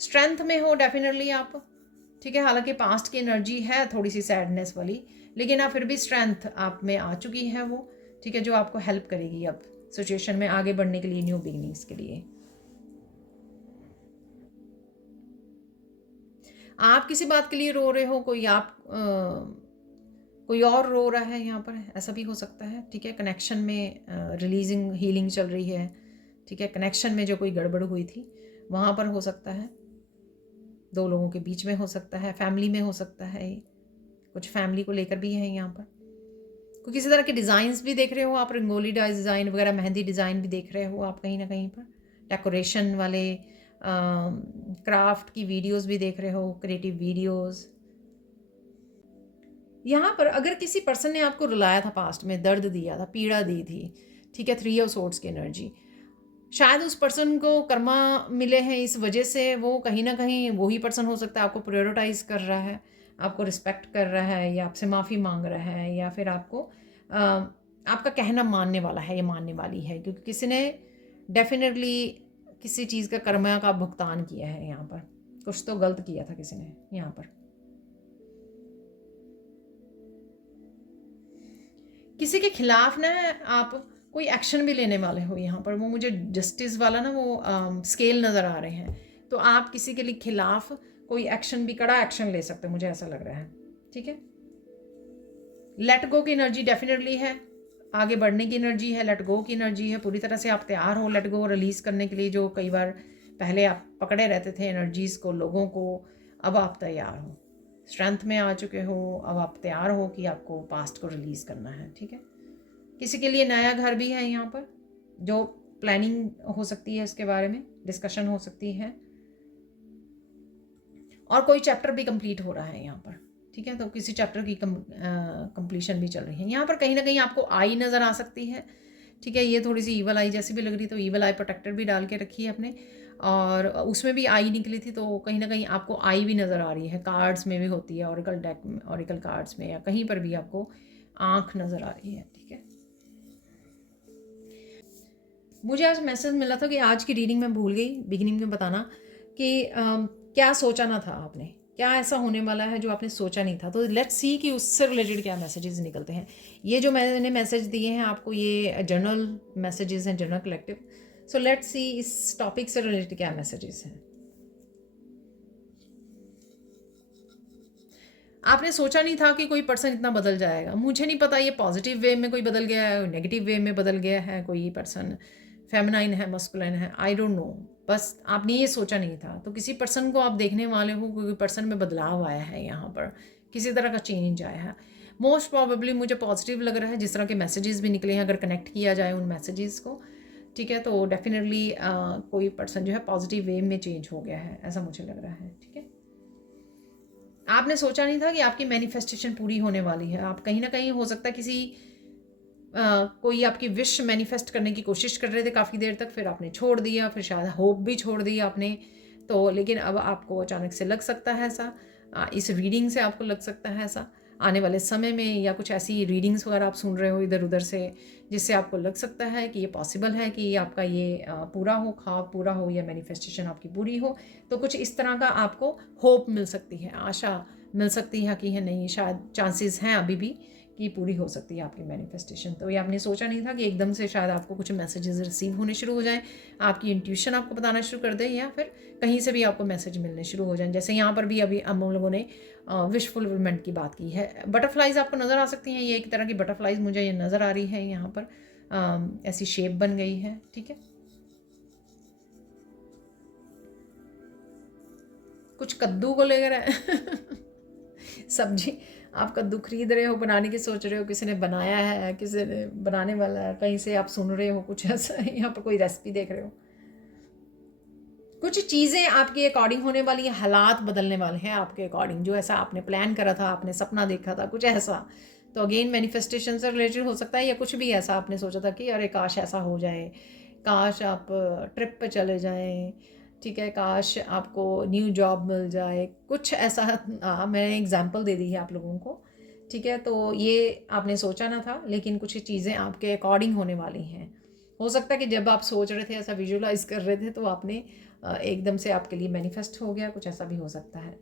स्ट्रेंथ में हो डेफिनेटली आप, ठीक है। हालांकि पास्ट की एनर्जी है थोड़ी सी सैडनेस वाली, लेकिन आप फिर भी स्ट्रेंथ आप में आ चुकी है वो, ठीक है, जो आपको हेल्प करेगी अब सिचुएशन में आगे बढ़ने के लिए, न्यू बिगिनिंग्स के लिए। आप किसी बात के लिए रो रहे हो, कोई और रो रहा है यहाँ पर, ऐसा भी हो सकता है, ठीक है। कनेक्शन में रिलीजिंग हीलिंग चल रही है, ठीक है। कनेक्शन में जो कोई गड़बड़ हुई थी वहाँ पर हो सकता है, दो लोगों के बीच में हो सकता है, फैमिली में हो सकता है, कुछ फैमिली को लेकर भी है यहाँ पर। कोई किसी तरह के डिज़ाइंस भी देख रहे हो आप, रंगोली डिज़ाइन वगैरह, मेहंदी डिज़ाइन भी देख रहे हो आप कहीं ना कहीं पर, डेकोरेशन वाले क्राफ्ट की वीडियोस भी देख रहे हो, क्रिएटिव वीडियोस। यहाँ पर अगर किसी पर्सन ने आपको रुलाया था पास्ट में, दर्द दिया था, पीड़ा दी थी, ठीक है, 3 ऑफ सोर्ड्स की एनर्जी, शायद उस पर्सन को कर्मा मिले हैं, इस वजह से वो कहीं ना कहीं वही पर्सन हो सकता है आपको प्रायोरिटाइज कर रहा है, आपको रिस्पेक्ट कर रहा है, या आपसे माफ़ी मांग रहा है, या फिर आपको आपका कहना मानने वाला है या मानने वाली है, क्योंकि किसी ने डेफिनेटली किसी चीज़ का कर्मा का भुगतान किया है यहाँ पर, कुछ तो गलत किया था किसी ने यहाँ पर। किसी के खिलाफ ना आप कोई एक्शन भी लेने वाले हो यहाँ पर, वो मुझे जस्टिस वाला ना वो स्केल नज़र आ रहे हैं, तो आप किसी के लिए खिलाफ कोई एक्शन भी, कड़ा एक्शन ले सकते हो, मुझे ऐसा लग रहा है, ठीक है। लेट गो की एनर्जी डेफिनेटली है, आगे बढ़ने की एनर्जी है, लेट गो की एनर्जी है, पूरी तरह से आप तैयार हो लेट गो रिलीज़ करने के लिए, जो कई बार पहले आप पकड़े रहते थे एनर्जीज़ को, लोगों को, अब आप तैयार हो, स्ट्रेंथ में आ चुके हो, अब आप तैयार हो कि आपको पास्ट को रिलीज़ करना है, ठीक है। किसी के लिए नया घर भी है यहाँ पर, जो प्लानिंग हो सकती है, इसके बारे में डिस्कशन हो सकती है, और कोई चैप्टर भी कंप्लीट हो रहा है यहाँ पर, ठीक है। तो किसी चैप्टर की कंप्लीशन भी चल रही है यहाँ पर, कहीं ना कहीं आपको आई नज़र आ सकती है, ठीक है। ये थोड़ी सी ईवल आई जैसी भी लग रही, तो ईवल आई प्रोटेक्टर भी डाल के रखी है अपने, और उसमें भी आई निकली थी, तो कहीं ना कहीं आपको आई भी नज़र आ रही है, कार्ड्स में भी होती है, ऑरिकल डेक, ऑरिकल कार्ड्स में, या कहीं पर भी आपको आँख नज़र आ रही है, ठीक है। मुझे आज मैसेज मिला था कि आज की रीडिंग मैं भूल गई बिगिनिंग में बताना कि क्या सोचा ना था आपने, क्या ऐसा होने वाला है जो आपने सोचा नहीं था। तो लेट्स सी कि उससे रिलेटेड क्या मैसेजेस निकलते हैं। ये जो मैंने मैसेज दिए हैं आपको, ये जर्नल मैसेजेस हैं, journal collective. So let's see इस टॉपिक से रिलेटेड क्या मैसेजेस हैं। आपने सोचा नहीं था कि कोई पर्सन इतना बदल जाएगा। मुझे नहीं पता ये पॉजिटिव वे में कोई बदल गया है, नेगेटिव वे में बदल गया है, कोई पर्सन फेमिनाइन है, मस्कुलाइन है, आई डोंट नो। बस आपने ये सोचा नहीं था। तो किसी पर्सन को आप देखने वाले हो, कोई पर्सन में बदलाव आया है, यहाँ पर किसी तरह का चेंज आया है। मोस्ट प्रॉबेबली मुझे पॉजिटिव लग रहा है, जिस तरह के मैसेजेस भी निकले हैं, अगर कनेक्ट किया जाए उन मैसेजेस को, ठीक है, तो डेफिनेटली कोई पर्सन जो है पॉजिटिव वे में चेंज हो गया है, ऐसा मुझे लग रहा है। ठीक है, आपने सोचा नहीं था कि आपकी मैनिफेस्टेशन पूरी होने वाली है। आप कहीं ना कहीं हो सकता है किसी कोई आपकी विश मैनिफेस्ट करने की कोशिश कर रहे थे काफ़ी देर तक, फिर आपने छोड़ दिया, फिर शायद होप भी छोड़ दिया आपने। तो लेकिन अब आपको अचानक से लग सकता है ऐसा, इस रीडिंग से आपको लग सकता है ऐसा आने वाले समय में, या कुछ ऐसी रीडिंग्स वगैरह आप सुन रहे हो इधर उधर से, जिससे आपको लग सकता है कि ये पॉसिबल है कि आपका ये पूरा हो, ख्वाब पूरा हो, या मैनिफेस्टेशन आपकी पूरी हो। तो कुछ इस तरह का आपको होप मिल सकती है, आशा मिल सकती है कि है नहीं, शायद चांसेस हैं अभी भी कि पूरी हो सकती है आपकी मैनिफेस्टेशन। तो ये आपने सोचा नहीं था कि एकदम से शायद आपको कुछ मैसेजेस रिसीव होने शुरू हो जाएं, आपकी इंट्यूशन आपको बताना शुरू कर दे, या फिर कहीं से भी आपको मैसेज मिलने शुरू हो जाएं। जैसे यहाँ पर भी अभी हम लोगों ने विश फुलफिलमेंट की बात की है। बटरफ्लाइज आपको नज़र आ सकती हैं, ये एक तरह की बटरफ्लाइज मुझे ये नज़र आ रही है यहाँ पर, ऐसी शेप बन गई है। ठीक है, कुछ कद्दू को लेकर है सब्जी, आप कद्दू खरीद रहे हो, बनाने की सोच रहे हो, किसी ने बनाया है, किसी ने बनाने वाला है, कहीं से आप सुन रहे हो कुछ ऐसा, यहाँ पर कोई रेसिपी देख रहे हो। कुछ चीज़ें आपके अकॉर्डिंग होने वाली हैं, हालात बदलने वाले हैं आपके अकॉर्डिंग, जो ऐसा आपने प्लान करा था, आपने सपना देखा था, कुछ ऐसा। तो अगेन मैनिफेस्टेशन से रिलेटेड हो सकता है, या कुछ भी ऐसा आपने सोचा था कि अरे काश ऐसा हो जाए, काश आप ट्रिप पे चले जाएं, ठीक है, काश आपको न्यू जॉब मिल जाए, कुछ ऐसा। मैंने एग्जांपल दे दी है आप लोगों को। ठीक है, तो ये आपने सोचा ना था, लेकिन कुछ चीज़ें आपके अकॉर्डिंग होने वाली हैं। हो सकता है कि जब आप सोच रहे थे, ऐसा विजुअलाइज कर रहे थे, तो आपने एकदम से आपके लिए मैनिफेस्ट हो गया, कुछ ऐसा भी हो सकता है।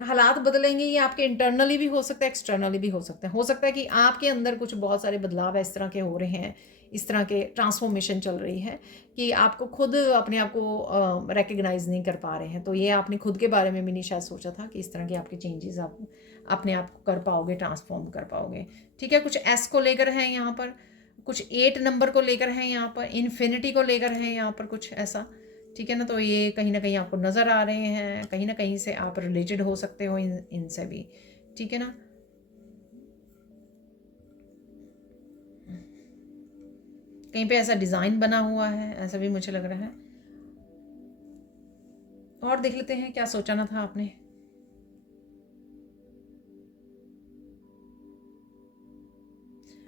हालात बदलेंगे, ये आपके इंटरनली भी हो सकता है, एक्सटर्नली भी हो सकता है। हो सकता है कि आपके अंदर कुछ बहुत सारे बदलाव इस तरह के हो रहे हैं, इस तरह के ट्रांसफॉर्मेशन चल रही है कि आपको खुद अपने आप को रिकग्नाइज नहीं कर पा रहे हैं। तो ये आपने खुद के बारे में भी नहीं शायद सोचा था कि इस तरह के आपके चेंजेस आप अपने आप को कर पाओगे, ट्रांसफॉर्म कर पाओगे। ठीक है, कुछ एस को लेकर है यहाँ पर, कुछ 8 नंबर को लेकर है यहाँ पर, इन्फिनिटी को लेकर है यहाँ पर, कुछ ऐसा। ठीक है ना, तो ये कहीं ना कहीं आपको नज़र आ रहे हैं, कहीं ना कहीं से आप रिलेटेड हो सकते हो इनसे भी। ठीक है ना, कहीं पे ऐसा डिज़ाइन बना हुआ है, ऐसा भी मुझे लग रहा है। और देख लेते हैं क्या सोचा ना था आपने।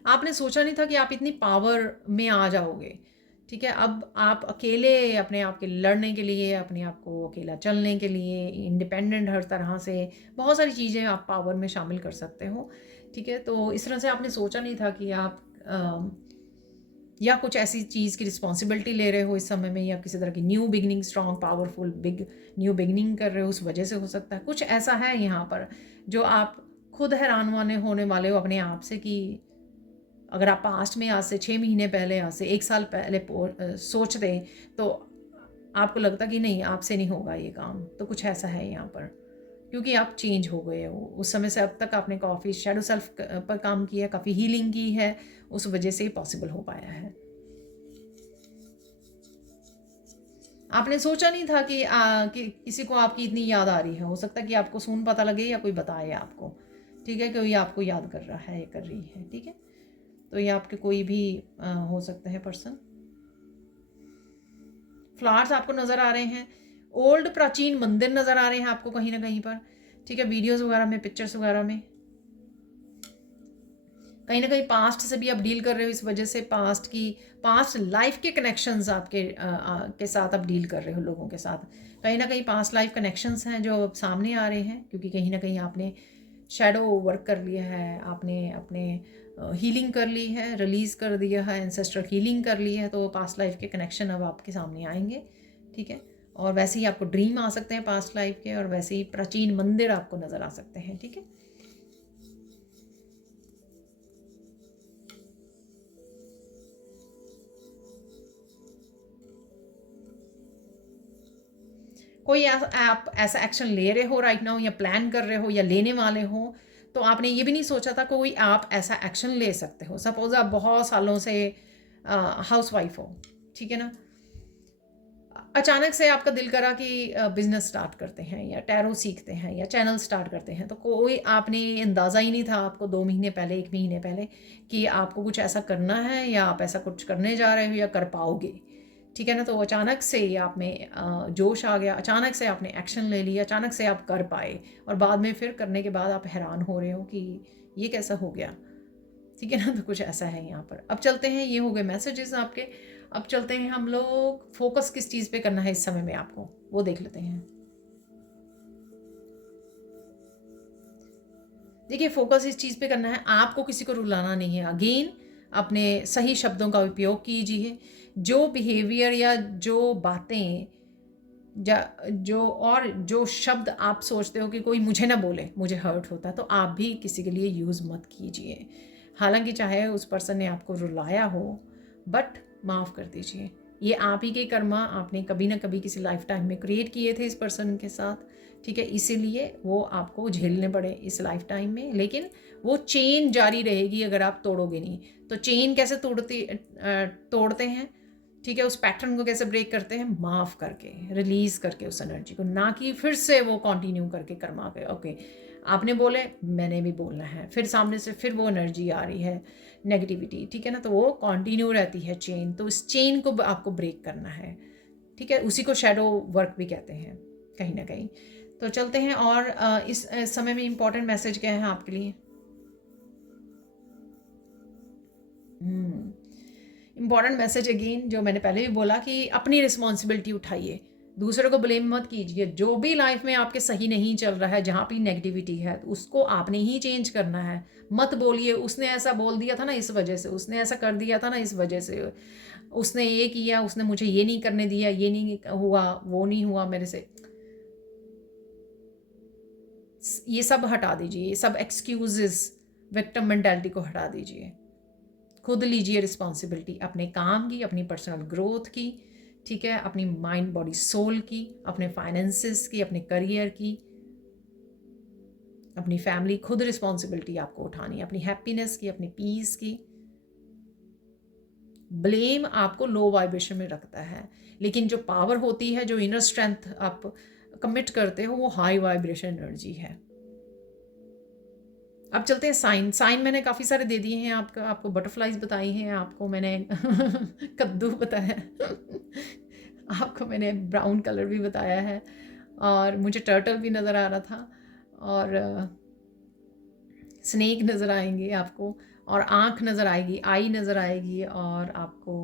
आपने सोचा नहीं था कि आप इतनी पावर में आ जाओगे। ठीक है, अब आप अकेले अपने आप के लड़ने के लिए, अपने आप को अकेला चलने के लिए, इंडिपेंडेंट हर तरह से बहुत सारी चीज़ें आप पावर में शामिल कर सकते हो। ठीक है, तो इस तरह से आपने सोचा नहीं था कि आप या कुछ ऐसी चीज़ की रिस्पॉन्सिबिलिटी ले रहे हो इस समय में, या किसी तरह की new beginning, strong powerful big new beginning कर रहे हो, उस वजह से हो सकता है। कुछ ऐसा है यहाँ पर जो आप खुद हैरान होने वाले हो अपने आप से कि अगर आप पास्ट में आज से 6 महीने पहले, आज से 1 साल पहले सोचते, तो आपको लगता कि नहीं, आपसे नहीं होगा ये काम। तो कुछ ऐसा है यहाँ पर, क्योंकि आप चेंज हो गए हो। उस समय से अब तक आपने काफ़ी शैडो सेल्फ पर काम किया, काफ़ी हीलिंग की है, उस वजह से ही पॉसिबल हो पाया है। आपने सोचा नहीं था कि किसी को आपकी इतनी याद आ रही है। हो सकता है कि आपको सून पता लगे या कोई बताए आपको। ठीक है, कोई आपको याद कर रहा है या कर रही है। ठीक है, तो ये आपके कोई भी हो सकता है पर्सन। फ्लावर्स आपको नज़र आ रहे हैं, ओल्ड प्राचीन मंदिर नज़र आ रहे हैं आपको कहीं ना कहीं पर। ठीक है, वीडियोस वगैरह में, पिक्चर्स वगैरह में, कहीं ना कहीं पास्ट से भी आप डील कर रहे हो, इस वजह से पास्ट लाइफ के कनेक्शंस आपके के साथ आप डील कर रहे हो लोगों के साथ। कहीं ना कहीं पास्ट लाइफ कनेक्शंस हैं जो सामने आ रहे हैं, क्योंकि कहीं ना कहीं आपने शैडो वर्क कर लिया है, आपने अपने हीलिंग कर ली है, रिलीज़ कर दिया है, एंसेस्ट्रल हीलिंग कर ली है, तो पास्ट लाइफ के कनेक्शन अब आपके सामने आएंगे, ठीक है। और वैसे ही आपको ड्रीम आ सकते हैं पास्ट लाइफ के, और वैसे ही प्राचीन मंदिर आपको नज़र आ सकते हैं, ठीक है। कोई आप ऐसा एक्शन ले रहे हो राइट नाउ, या प्लान कर रहे हो, या लेने वाले हो, तो आपने ये भी नहीं सोचा था कोई आप ऐसा एक्शन ले सकते हो। सपोज आप बहुत सालों से हाउस वाइफ हो, ठीक है ना, अचानक से आपका दिल करा कि बिजनेस स्टार्ट करते हैं, या टैरो सीखते हैं, या चैनल स्टार्ट करते हैं, तो कोई आपने अंदाज़ा ही नहीं था आपको 2 महीने पहले, 1 महीने पहले, कि आपको कुछ ऐसा करना है, या आप ऐसा कुछ करने जा रहे हो, या कर पाओगे, ठीक है ना। तो अचानक से आप में जोश आ गया, अचानक से आपने एक्शन ले लिया, अचानक से आप कर पाए, और बाद में फिर करने के बाद आप हैरान हो रहे हो कि ये कैसा हो गया, ठीक है ना। तो कुछ ऐसा है यहाँ पर। अब चलते हैं, ये हो गए मैसेजेस आपके। अब चलते हैं हम लोग, फोकस किस चीज़ पे करना है इस समय में आपको, वो देख लेते हैं। देखिए, फोकस इस चीज़ पे करना है, आपको किसी को रुलाना नहीं है। अगेन अपने सही शब्दों का उपयोग कीजिए। जो बिहेवियर या जो बातें जो शब्द आप सोचते हो कि कोई मुझे ना बोले, मुझे हर्ट होता है, तो आप भी किसी के लिए यूज़ मत कीजिए। हालांकि चाहे उस पर्सन ने आपको रुलाया हो, बट माफ़ कर दीजिए। ये आप ही के कर्मा आपने कभी ना कभी किसी लाइफ टाइम में क्रिएट किए थे इस पर्सन के साथ, ठीक है। इसीलिए वो आपको झेलने पड़े इस लाइफ टाइम में, लेकिन वो चेन जारी रहेगी अगर आप तोड़ोगे नहीं। तो चेन कैसे तोड़ते हैं, ठीक है, उस पैटर्न को कैसे ब्रेक करते हैं, माफ़ करके, रिलीज़ करके उस एनर्जी को, ना कि फिर से वो कंटिन्यू करके कर्मा के। ओके, आपने बोले, मैंने भी बोलना है, फिर सामने से फिर वो एनर्जी आ रही है, नेगेटिविटी, ठीक है ना, तो वो कंटिन्यू रहती है चेन। तो इस चेन को आपको ब्रेक करना है, ठीक है। उसी को शैडो वर्क भी कहते हैं कहीं ना कहीं। तो चलते हैं, और इस समय में इम्पोर्टेंट मैसेज क्या है आपके लिए। इम्पॉर्टेंट मैसेज अगेन, जो मैंने पहले भी बोला, कि अपनी रिस्पॉन्सिबिलिटी उठाइए, दूसरों को ब्लेम मत कीजिए। जो भी लाइफ में आपके सही नहीं चल रहा है, जहाँ भी नेगेटिविटी है, तो उसको आपने ही चेंज करना है। मत बोलिए उसने ऐसा बोल दिया था ना इस वजह से, उसने ऐसा कर दिया था ना इस वजह से, उसने ये किया, उसने मुझे ये नहीं करने दिया, ये नहीं हुआ, वो नहीं हुआ मेरे से। ये सब हटा दीजिए, ये सब एक्सक्यूजेस, विक्टिम मेंटालिटी को हटा दीजिए। खुद लीजिए रिस्पॉन्सिबिलिटी अपने काम की, अपनी पर्सनल ग्रोथ की, ठीक है, अपनी माइंड बॉडी सोल की, अपने फाइनेंसेस की, अपने करियर की, अपनी फैमिली, खुद रिस्पॉन्सिबिलिटी आपको उठानी है, अपनी हैप्पीनेस की, अपनी पीस की। ब्लेम आपको लो वाइब्रेशन में रखता है, लेकिन जो पावर होती है, जो इनर स्ट्रेंथ आप कमिट करते हो, वो हाई वाइब्रेशन एनर्जी है। अब चलते हैं साइन मैंने काफ़ी सारे दे दिए हैं आपको बटरफ्लाइज बताई हैं, आपको मैंने कद्दू बताया आपको मैंने ब्राउन कलर भी बताया है, और मुझे टर्टल भी नज़र आ रहा था, और स्नेक नज़र आएंगे आपको, और आँख नज़र आएगी, आई नज़र आएगी, और आपको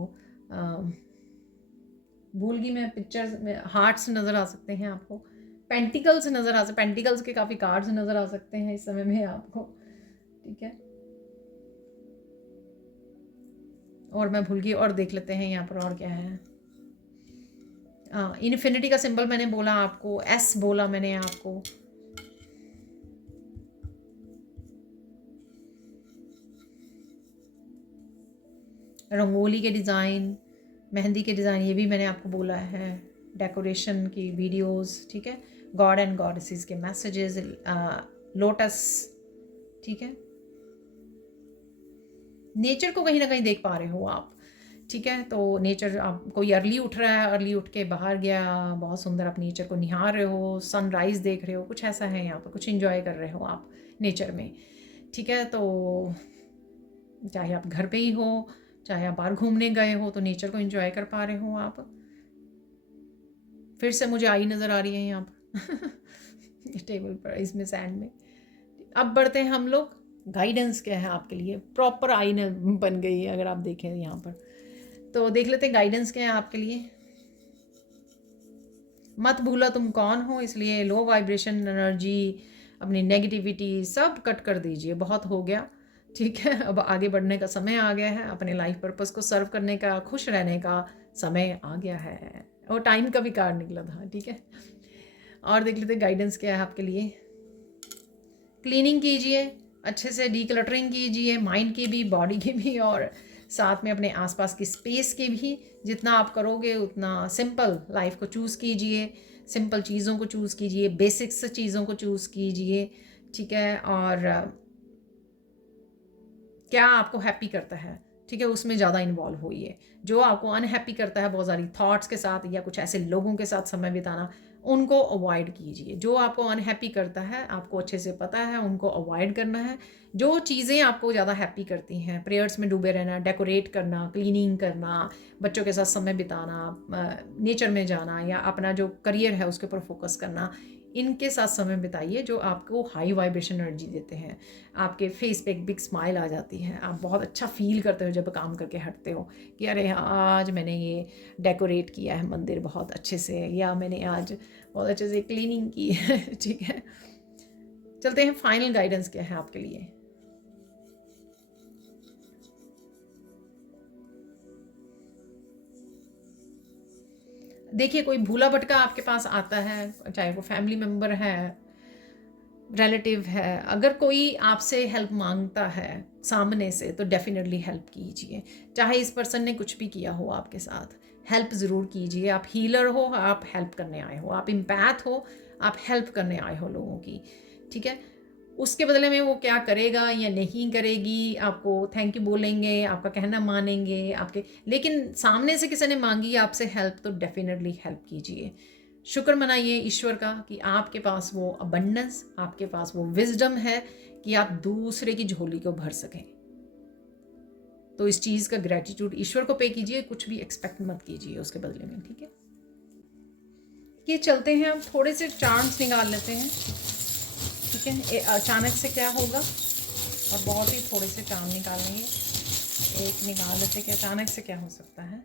भूल गई मैं, पिक्चर्स में हार्ट्स नज़र आ सकते हैं आपको, पेंटिकल्स नज़र आ सकते, पेंटिकल्स के काफ़ी कार्ड्स नज़र आ सकते हैं इस समय में आपको, ठीक है। और मैं भूल गई, और देख लेते हैं यहाँ पर और क्या है। इन्फिनिटी का सिंबल मैंने बोला आपको, एस बोला मैंने आपको, रंगोली के डिज़ाइन, मेहंदी के डिज़ाइन, ये भी मैंने आपको बोला है, डेकोरेशन की वीडियोस, ठीक है, गॉड एंड गॉडेसेस के मैसेजेस, लोटस, ठीक है। नेचर को कहीं ना कहीं देख पा रहे हो आप, ठीक है। तो नेचर, आप कोई अर्ली उठ रहा है, अर्ली उठ के बाहर गया, बहुत सुंदर आप नेचर को निहार रहे हो, सनराइज़ देख रहे हो, कुछ ऐसा है यहाँ पर, कुछ इन्जॉय कर रहे हो आप नेचर में, ठीक है। तो चाहे आप घर पे ही हो, चाहे आप बाहर घूमने गए हो, तो नेचर को एंजॉय कर पा रहे हो आप। फिर से मुझे आई नज़र आ रही है यहाँ पर टेबल पर, इसमें सैंड में। अब बढ़ते हैं हम लोग, गाइडेंस क्या है आपके लिए, प्रॉपर आई बन गई है अगर आप देखें यहाँ पर, तो देख लेते हैं गाइडेंस क्या है आपके लिए। मत भूलो तुम कौन हो, इसलिए लो वाइब्रेशन एनर्जी अपनी नेगेटिविटी सब कट कर दीजिए, बहुत हो गया, ठीक है। अब आगे बढ़ने का समय आ गया है, अपने लाइफ पर्पस को सर्व करने का, खुश रहने का समय आ गया है, और टाइम का भी कार्ड निकला था, ठीक है। और देख लेते गाइडेंस क्या है आपके लिए। क्लीनिंग कीजिए, अच्छे से डीक्लटरिंग कीजिए, माइंड की भी, बॉडी की भी, और साथ में अपने आसपास की स्पेस की भी। जितना आप करोगे उतना सिंपल लाइफ को चूज़ कीजिए, सिंपल चीज़ों को चूज़ कीजिए, बेसिक्स चीज़ों को चूज़ कीजिए, ठीक है। और क्या आपको हैप्पी करता है, ठीक है, उसमें ज़्यादा इन्वॉल्व होइए। जो आपको अनहैप्पी करता है, बहुत सारी थॉट्स के साथ या कुछ ऐसे लोगों के साथ समय बिताना, उनको अवॉइड कीजिए। जो आपको अनहैप्पी करता है, आपको अच्छे से पता है, उनको अवॉइड करना है। जो चीज़ें आपको ज़्यादा हैप्पी करती हैं, प्रेयर्स में डूबे रहना, डेकोरेट करना, क्लीनिंग करना, बच्चों के साथ समय बिताना, नेचर में जाना, या अपना जो करियर है उसके ऊपर फोकस करना, इनके साथ समय बिताइए जो आपको हाई वाइब्रेशन एनर्जी देते हैं। आपके फेस पे एक बिग स्माइल आ जाती है, आप बहुत अच्छा फील करते हो जब काम करके हटते हो कि अरे आज मैंने ये डेकोरेट किया है मंदिर बहुत अच्छे से, या मैंने आज बहुत अच्छे से क्लीनिंग की है, ठीक है। चलते हैं, फाइनल गाइडेंस क्या है आपके लिए। देखिए, कोई भूला भटका आपके पास आता है, चाहे वो फैमिली मेम्बर है, रिलेटिव है, अगर कोई आपसे हेल्प मांगता है सामने से, तो डेफिनेटली हेल्प कीजिए। चाहे इस पर्सन ने कुछ भी किया हो आपके साथ, हेल्प ज़रूर कीजिए। आप हीलर हो, आप हेल्प करने आए हो, आप इम्पैथ हो, आप हेल्प करने आए हो लोगों की, ठीक है। उसके बदले में वो क्या करेगा या नहीं करेगी, आपको थैंक यू बोलेंगे, आपका कहना मानेंगे आपके, लेकिन सामने से किसी ने मांगी आपसे हेल्प, तो डेफिनेटली हेल्प कीजिए। शुक्र मनाइए ईश्वर का कि आपके पास वो अबंडेंस, आपके पास वो विजडम है कि आप दूसरे की झोली को भर सकें। तो इस चीज़ का ग्रेटिट्यूड ईश्वर को पे कीजिए, कुछ भी एक्सपेक्ट मत कीजिए उसके बदले में, ठीक है। ये चलते हैं, अब थोड़े से चांस निकाल लेते हैं, ठीक है। अचानक से क्या होगा, और बहुत ही थोड़े से चांद निकालेंगे। एक निकाल लेते कि अचानक से क्या हो सकता है।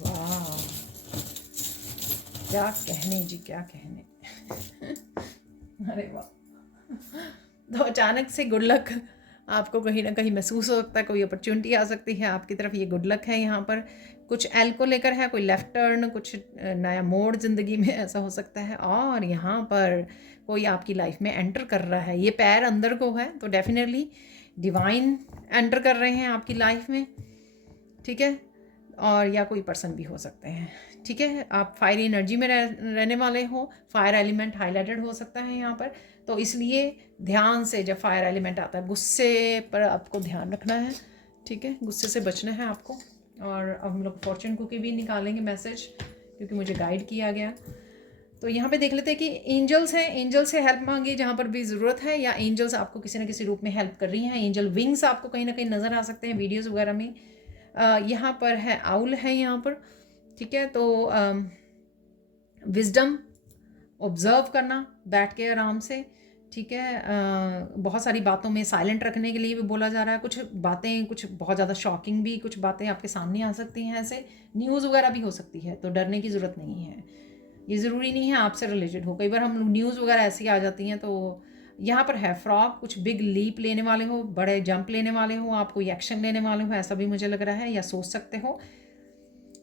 वाह, क्या कहने जी, क्या कहने। अरे वाह। तो अचानक से गुड लक आपको कहीं ना कहीं महसूस हो सकता है, कोई अपॉर्चुनिटी आ सकती है आपकी तरफ, ये गुड लक है। यहाँ पर कुछ एल को लेकर है, कोई लेफ़्ट टर्न, कुछ नया मोड़ ज़िंदगी में ऐसा हो सकता है। और यहाँ पर कोई आपकी लाइफ में एंटर कर रहा है, ये पैर अंदर को है, तो डेफिनेटली डिवाइन एंटर कर रहे हैं आपकी लाइफ में, ठीक है। और या कोई पर्सन भी हो सकते हैं, ठीक है। आप फायरी एनर्जी में रहने वाले हो, फायर एलिमेंट हाईलाइटेड हो सकता है यहाँ पर, तो इसलिए ध्यान से, जब फायर एलिमेंट आता है, गुस्से पर आपको ध्यान रखना है, ठीक है, गुस्से से बचना है आपको। और अब हम लोग फॉर्चून कुकी भी निकालेंगे मैसेज, क्योंकि मुझे गाइड किया गया। तो यहाँ पे देख लेते हैं कि एंजल्स हैं, एंजल से हेल्प मांगिए जहाँ पर भी ज़रूरत है, या एंजल्स आपको किसी न किसी रूप में हेल्प कर रही हैं। एंजल विंग्स आपको कहीं ना कहीं नज़र आ सकते हैं वीडियोज़ वगैरह में। यहाँ पर है आउल है यहाँ पर, ठीक है। तो विजडम, ऑब्जर्व करना बैठ के आराम से, ठीक है। बहुत सारी बातों में साइलेंट रखने के लिए भी बोला जा रहा है। कुछ बातें, कुछ बहुत ज़्यादा शॉकिंग भी कुछ बातें आपके सामने आ सकती हैं, ऐसे न्यूज़ वगैरह भी हो सकती है, तो डरने की ज़रूरत नहीं है। ये ज़रूरी नहीं है आपसे रिलेटेड हो, कई बार हम न्यूज़ वगैरह ऐसी आ जाती हैं। तो यहाँ पर है फ्रॉग, कुछ बिग लीप लेने वाले हो, बड़े जंप लेने वाले हो, आप कोई एक्शन लेने वाले हो, ऐसा भी मुझे लग रहा है, या सोच सकते हो।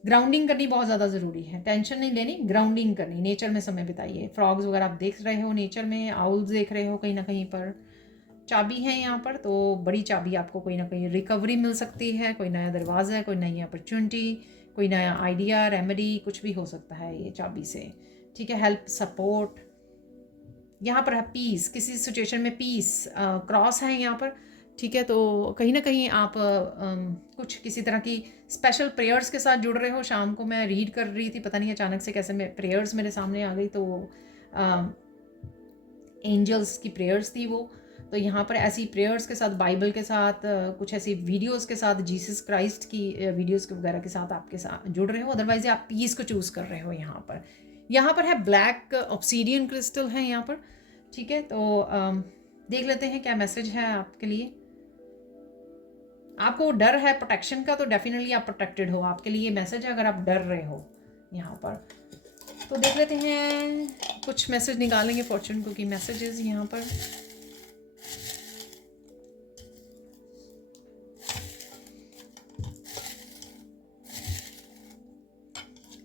ग्राउंडिंग करनी बहुत ज़्यादा ज़रूरी है, टेंशन नहीं लेनी, ग्राउंडिंग करनी, नेचर में समय बिताइए। फ्रॉग्स वगैरह आप देख रहे हो नेचर में, आउल्स देख रहे हो कहीं ना कहीं पर। चाबी है यहाँ पर, तो बड़ी चाबी आपको कोई ना कहीं रिकवरी मिल सकती है, कोई नया दरवाज़ा, कोई नई अपॉर्चुनिटी, कोई नया आइडिया, रेमेडी, कुछ भी हो सकता है ये चाबी से, ठीक है। हेल्प, सपोर्ट, यहाँ पर है पीस, किसी सिचुएशन में पीस, क्रॉस है यहाँ पर, ठीक है। तो कहीं ना कहीं आप कुछ किसी तरह की स्पेशल प्रेयर्स के साथ जुड़ रहे हो। शाम को मैं रीड कर रही थी, पता नहीं अचानक से कैसे मैं प्रेयर्स मेरे सामने आ गई, तो एंजल्स की प्रेयर्स थी वो। तो यहाँ पर ऐसी प्रेयर्स के साथ, बाइबल के साथ, कुछ ऐसी वीडियोस के साथ, जीसस क्राइस्ट की वीडियोस के वगैरह के साथ आपके साथ जुड़ रहे हो। अदरवाइज आप पीस को चूज़ कर रहे हो यहाँ पर। यहाँ पर है ब्लैक ऑब्सीडियन क्रिस्टल है यहाँ पर, ठीक है। तो देख लेते हैं क्या मैसेज है आपके लिए। आपको डर है प्रोटेक्शन का, तो डेफिनेटली आप प्रोटेक्टेड हो, आपके लिए मैसेज है अगर आप डर रहे हो यहाँ पर। तो देख लेते हैं, कुछ मैसेज निकालेंगे फॉर्चून कुकी मैसेजेस यहाँ पर।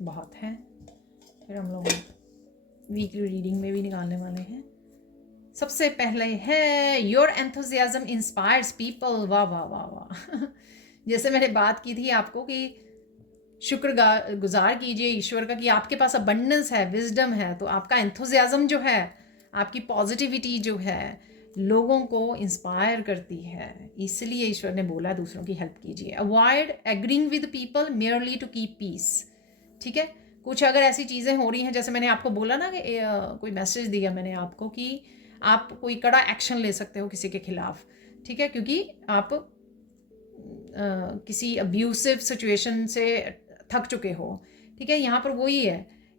बहुत है, फिर हम लोग वीकली रीडिंग में भी निकालने वाले हैं। सबसे पहले है योर एंथुजियाज्म इंस्पायर्स पीपल। वाह वाह वाह वाह जैसे मैंने बात की थी आपको कि शुक्र गुजार कीजिए ईश्वर का कि आपके पास अबंडेंस है, विजडम है, तो आपका एंथुजियाज्म जो है, आपकी पॉजिटिविटी जो है लोगों को इंस्पायर करती है। इसलिए ईश्वर ने बोला दूसरों की हेल्प कीजिए। Avoid agreeing with people merely to keep peace. ठीक है, कुछ अगर ऐसी चीज़ें हो रही हैं, जैसे मैंने आपको बोला ना कि कोई मैसेज दिया मैंने आपको कि आप कोई कड़ा एक्शन ले सकते हो किसी के खिलाफ। ठीक है, क्योंकि आप किसी अब्यूसिव सिचुएशन से थक चुके हो। ठीक है, यहाँ पर वही है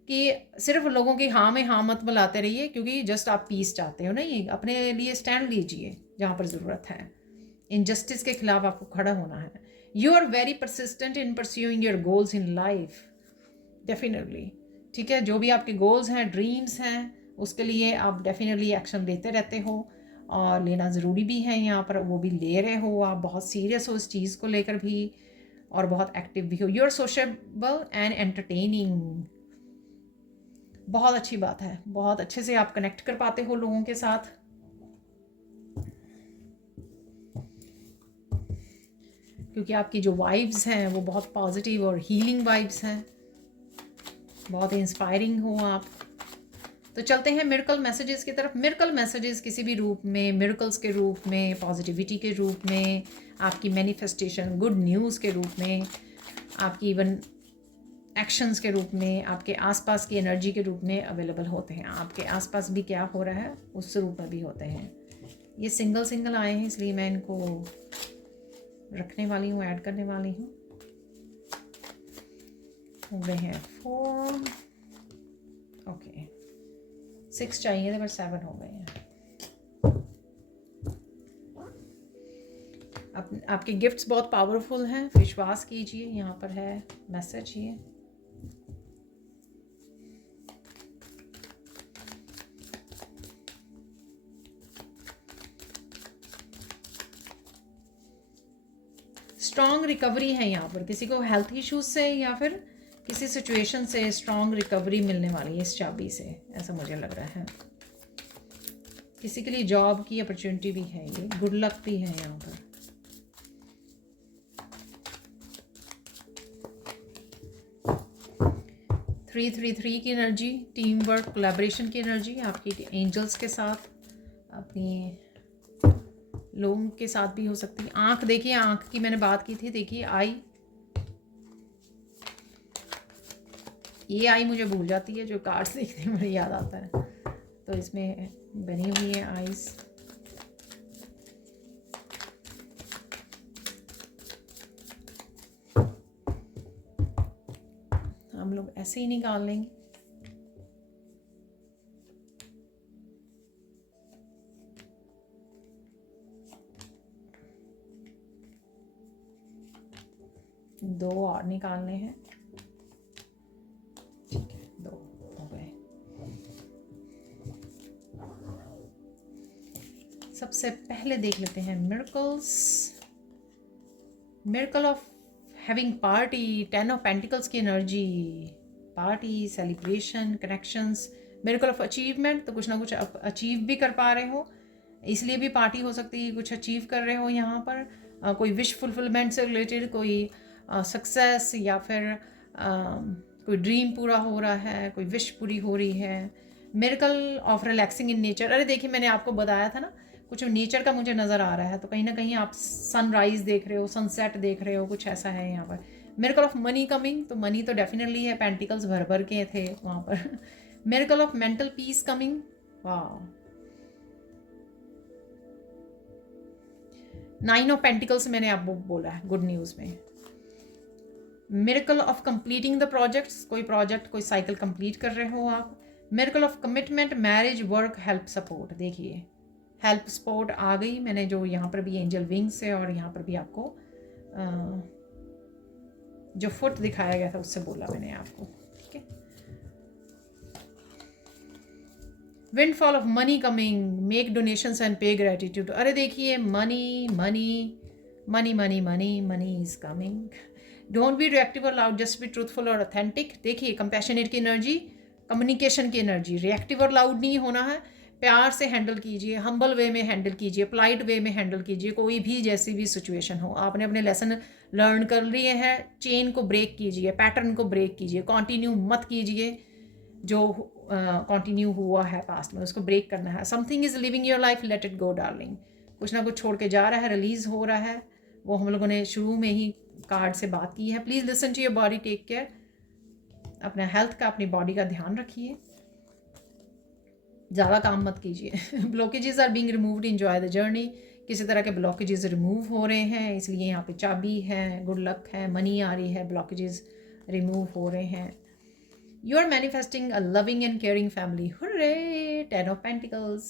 कि सिर्फ लोगों की हाँ में हाँ मत मिलाते रहिए, क्योंकि जस्ट आप पीस चाहते हो। नहीं, अपने लिए स्टैंड लीजिए जहाँ पर ज़रूरत है। इनजस्टिस के खिलाफ आपको खड़ा होना है। You are very persistent in pursuing your goals in life. Definitely, ठीक है, जो भी आपके गोल्स हैं, ड्रीम्स हैं, उसके लिए आप डेफिनेटली एक्शन लेते रहते हो, और लेना ज़रूरी भी है। यहाँ पर वो भी ले रहे हो, आप बहुत सीरियस हो इस चीज़ को लेकर भी, और बहुत एक्टिव भी हो। You are sociable and entertaining. बहुत अच्छी बात है, बहुत अच्छे से आप कनेक्ट कर पाते हो लोगों के साथ। क्योंकि आपकी जो वाइब्स हैं वो बहुत पॉजिटिव और हीलिंग वाइब्स हैं, बहुत इंस्पायरिंग हो आप। तो चलते हैं मिरेकल मैसेजेस की तरफ। मिरेकल मैसेजेस किसी भी रूप में, मिरेकल्स के रूप में, पॉजिटिविटी के रूप में, आपकी मैनिफेस्टेशन, गुड न्यूज़ के रूप में, आपकी इवन एक्शंस के रूप में, आपके आसपास की एनर्जी के रूप में अवेलेबल होते हैं। आपके आसपास भी क्या हो रहा है उस रूप में भी होते हैं। ये सिंगल सिंगल आए हैं, इसलिए मैं इनको रखने वाली हूँ, ऐड करने वाली हूँ। हो गए हैं 4, ओके 6 चाहिए थे, पर 7 हो गए हैं। आपके गिफ्ट्स बहुत पावरफुल हैं, विश्वास कीजिए। यहाँ पर है मैसेज ये। स्ट्रॉन्ग रिकवरी है यहाँ पर, किसी को हेल्थ इश्यूज से या फिर किसी सिचुएशन से स्ट्रॉन्ग रिकवरी मिलने वाली है इस चाबी से, ऐसा मुझे लग रहा है। किसी के लिए जॉब की अपॉर्चुनिटी भी है, ये गुड लक भी है यहाँ पर। थ्री की एनर्जी, टीम वर्क, कोलैबोरेशन की एनर्जी आपकी एंजल्स के साथ, अपनी लोगों के साथ भी हो सकती है। आंख देखिए, आंख की मैंने बात की थी, देखिए आई, ये आई मुझे भूल जाती है, जो कार्ड्स देखने में मुझे याद आता है, तो इसमें बनी हुई है आईज। हम लोग ऐसे ही निकाल लेंगे। दो और निकालने हैं, ठीक है, 2 हो गए। सबसे पहले देख लेते हैं miracles. Miracle of having party, 10 of pentacles की energy, party, celebration, connections. Miracle of achievement, तो कुछ ना कुछ आप अचीव भी कर पा रहे हो, इसलिए भी पार्टी हो सकती है, कुछ अचीव कर रहे हो यहाँ पर। कोई विश फुलफिलमेंट से रिलेटेड कोई सक्सेस, या फिर कोई ड्रीम पूरा हो रहा है, कोई विश पूरी हो रही है। Miracle of relaxing in nature, अरे देखिए मैंने आपको बताया था ना, कुछ नेचर का मुझे नज़र आ रहा है, तो कहीं ना कहीं आप सनराइज देख रहे हो, सनसेट देख रहे हो, कुछ ऐसा है यहाँ पर। मिरेकल ऑफ मनी कमिंग, तो मनी तो डेफिनेटली है, पेंटिकल्स भर भर के थे वहाँ पर। Miracle of mental peace coming, वाह। 9 ऑफ पेंटिकल्स मैंने आपको बोला है गुड न्यूज़ में। Miracle of completing the projects, कोई प्रोजेक्ट, कोई साइकिल कंप्लीट कर रहे हो आप। Miracle of commitment, marriage, work, help, support. देखिए हेल्प सपोर्ट आ गई, मैंने जो यहाँ पर भी एंजल विंग से, और यहाँ पर भी आपको जो फुट दिखाया गया था उससे बोला मैंने आपको, ठीक है। Windfall of money coming, make donations and पे ग्रेटिट्यूड। अरे देखिए, money money money money money money is coming. Don't be reactive और लाउड, जस्ट बी ट्रूथफुल और ऑथेंटिक। देखिए, कंपैशनेट की एनर्जी, कम्युनिकेशन की एनर्जी, रिएक्टिव और लाउड नहीं होना है। प्यार से हैंडल कीजिए, हम्बल वे में हैंडल कीजिए, पोलाइट वे में हैंडल कीजिए, कोई भी जैसी भी सिचुएशन हो। आपने अपने लेसन लर्न कर लिए हैं, चेन को ब्रेक कीजिए, पैटर्न को ब्रेक कीजिए, कंटिन्यू मत कीजिए जो कंटिन्यू हुआ है पास्ट में, उसको ब्रेक करना है। Something is living your life, let it go darling. कुछ ना कुछ छोड़ के जा रहा है, रिलीज़ हो रहा है। वो हम लोगों ने शुरू में ही कार्ड से बात की है। Please listen to your body, take care. अपना हेल्थ का, अपनी बॉडी का ध्यान रखिए, ज़्यादा काम मत कीजिए। Blockages are being removed, enjoy the journey. किसी तरह के ब्लॉकेजेस रिमूव हो रहे हैं, इसलिए यहाँ पे चाबी है, गुड लक है, मनी आ रही है, ब्लॉकेजेस रिमूव हो रहे हैं। You are manifesting a loving and caring family. Hooray! 10 of Pentacles.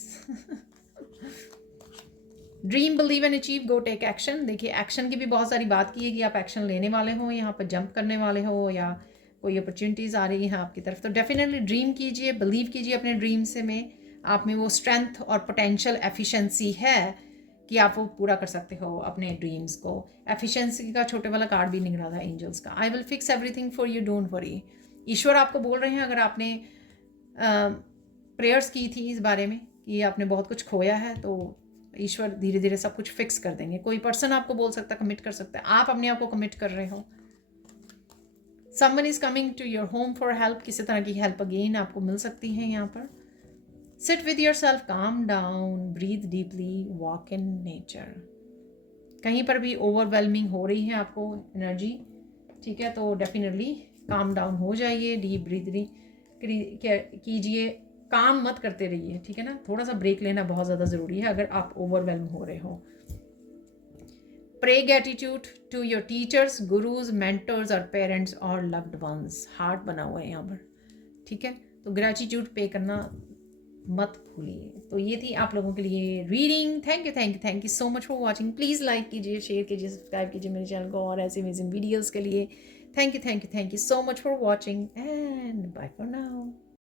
Dream, believe and achieve, go take action. देखिए, एक्शन की भी बहुत सारी बात की है कि आप एक्शन लेने वाले हो, यहाँ पर जंप करने वाले हो, या कोई अपॉर्चुनिटीज़ आ रही हैं आपकी तरफ। तो डेफिनेटली ड्रीम कीजिए, बिलीव कीजिए अपने ड्रीम से में। आप में वो स्ट्रेंथ और पोटेंशियल एफिशिएंसी है कि आप वो पूरा कर सकते हो अपने ड्रीम्स को। एफिशिएंसी का छोटे वाला कार्ड भी निकला था एंजल्स का। I will fix everything for you, don't worry. ईश्वर आपको बोल रहे हैं, अगर आपने प्रेयर्स की थी इस बारे में कि आपने बहुत कुछ खोया है, तो ईश्वर धीरे धीरे सब कुछ फिक्स कर देंगे। कोई पर्सन आपको बोल सकता है, कमिट कर सकता है, आप अपने आप को कमिट कर रहे हो। Someone is coming to your home for help. किसी तरह की हेल्प अगेन आपको मिल सकती है यहाँ पर। Sit with yourself, calm down, breathe deeply, walk in nature. कहीं पर भी ओवरवेलमिंग हो रही है आपको एनर्जी, ठीक है, तो डेफिनेटली काम डाउन हो जाइए, डीप ब्रीथ कीजिए, काम मत करते रहिए, ठीक है ना। थोड़ा सा ब्रेक लेना बहुत ज़्यादा ज़रूरी है अगर आप ओवरवेलम हो रहे हो। Pray gratitude to your teachers, gurus, mentors और पेरेंट्स और लव्ड वंस। हार्ट बना हुआ है यहाँ पर, ठीक है। तो ग्रेटिट्यूड पे करना मत भूलिए। तो ये थी आप लोगों के लिए reading. Thank you thank you thank you so much for watching. Please like कीजिए, शेयर कीजिए, सब्सक्राइब कीजिए मेरे चैनल को और ऐसे अमेजिंग वीडियोज़ के लिए। Thank you so much for watching and bye for now.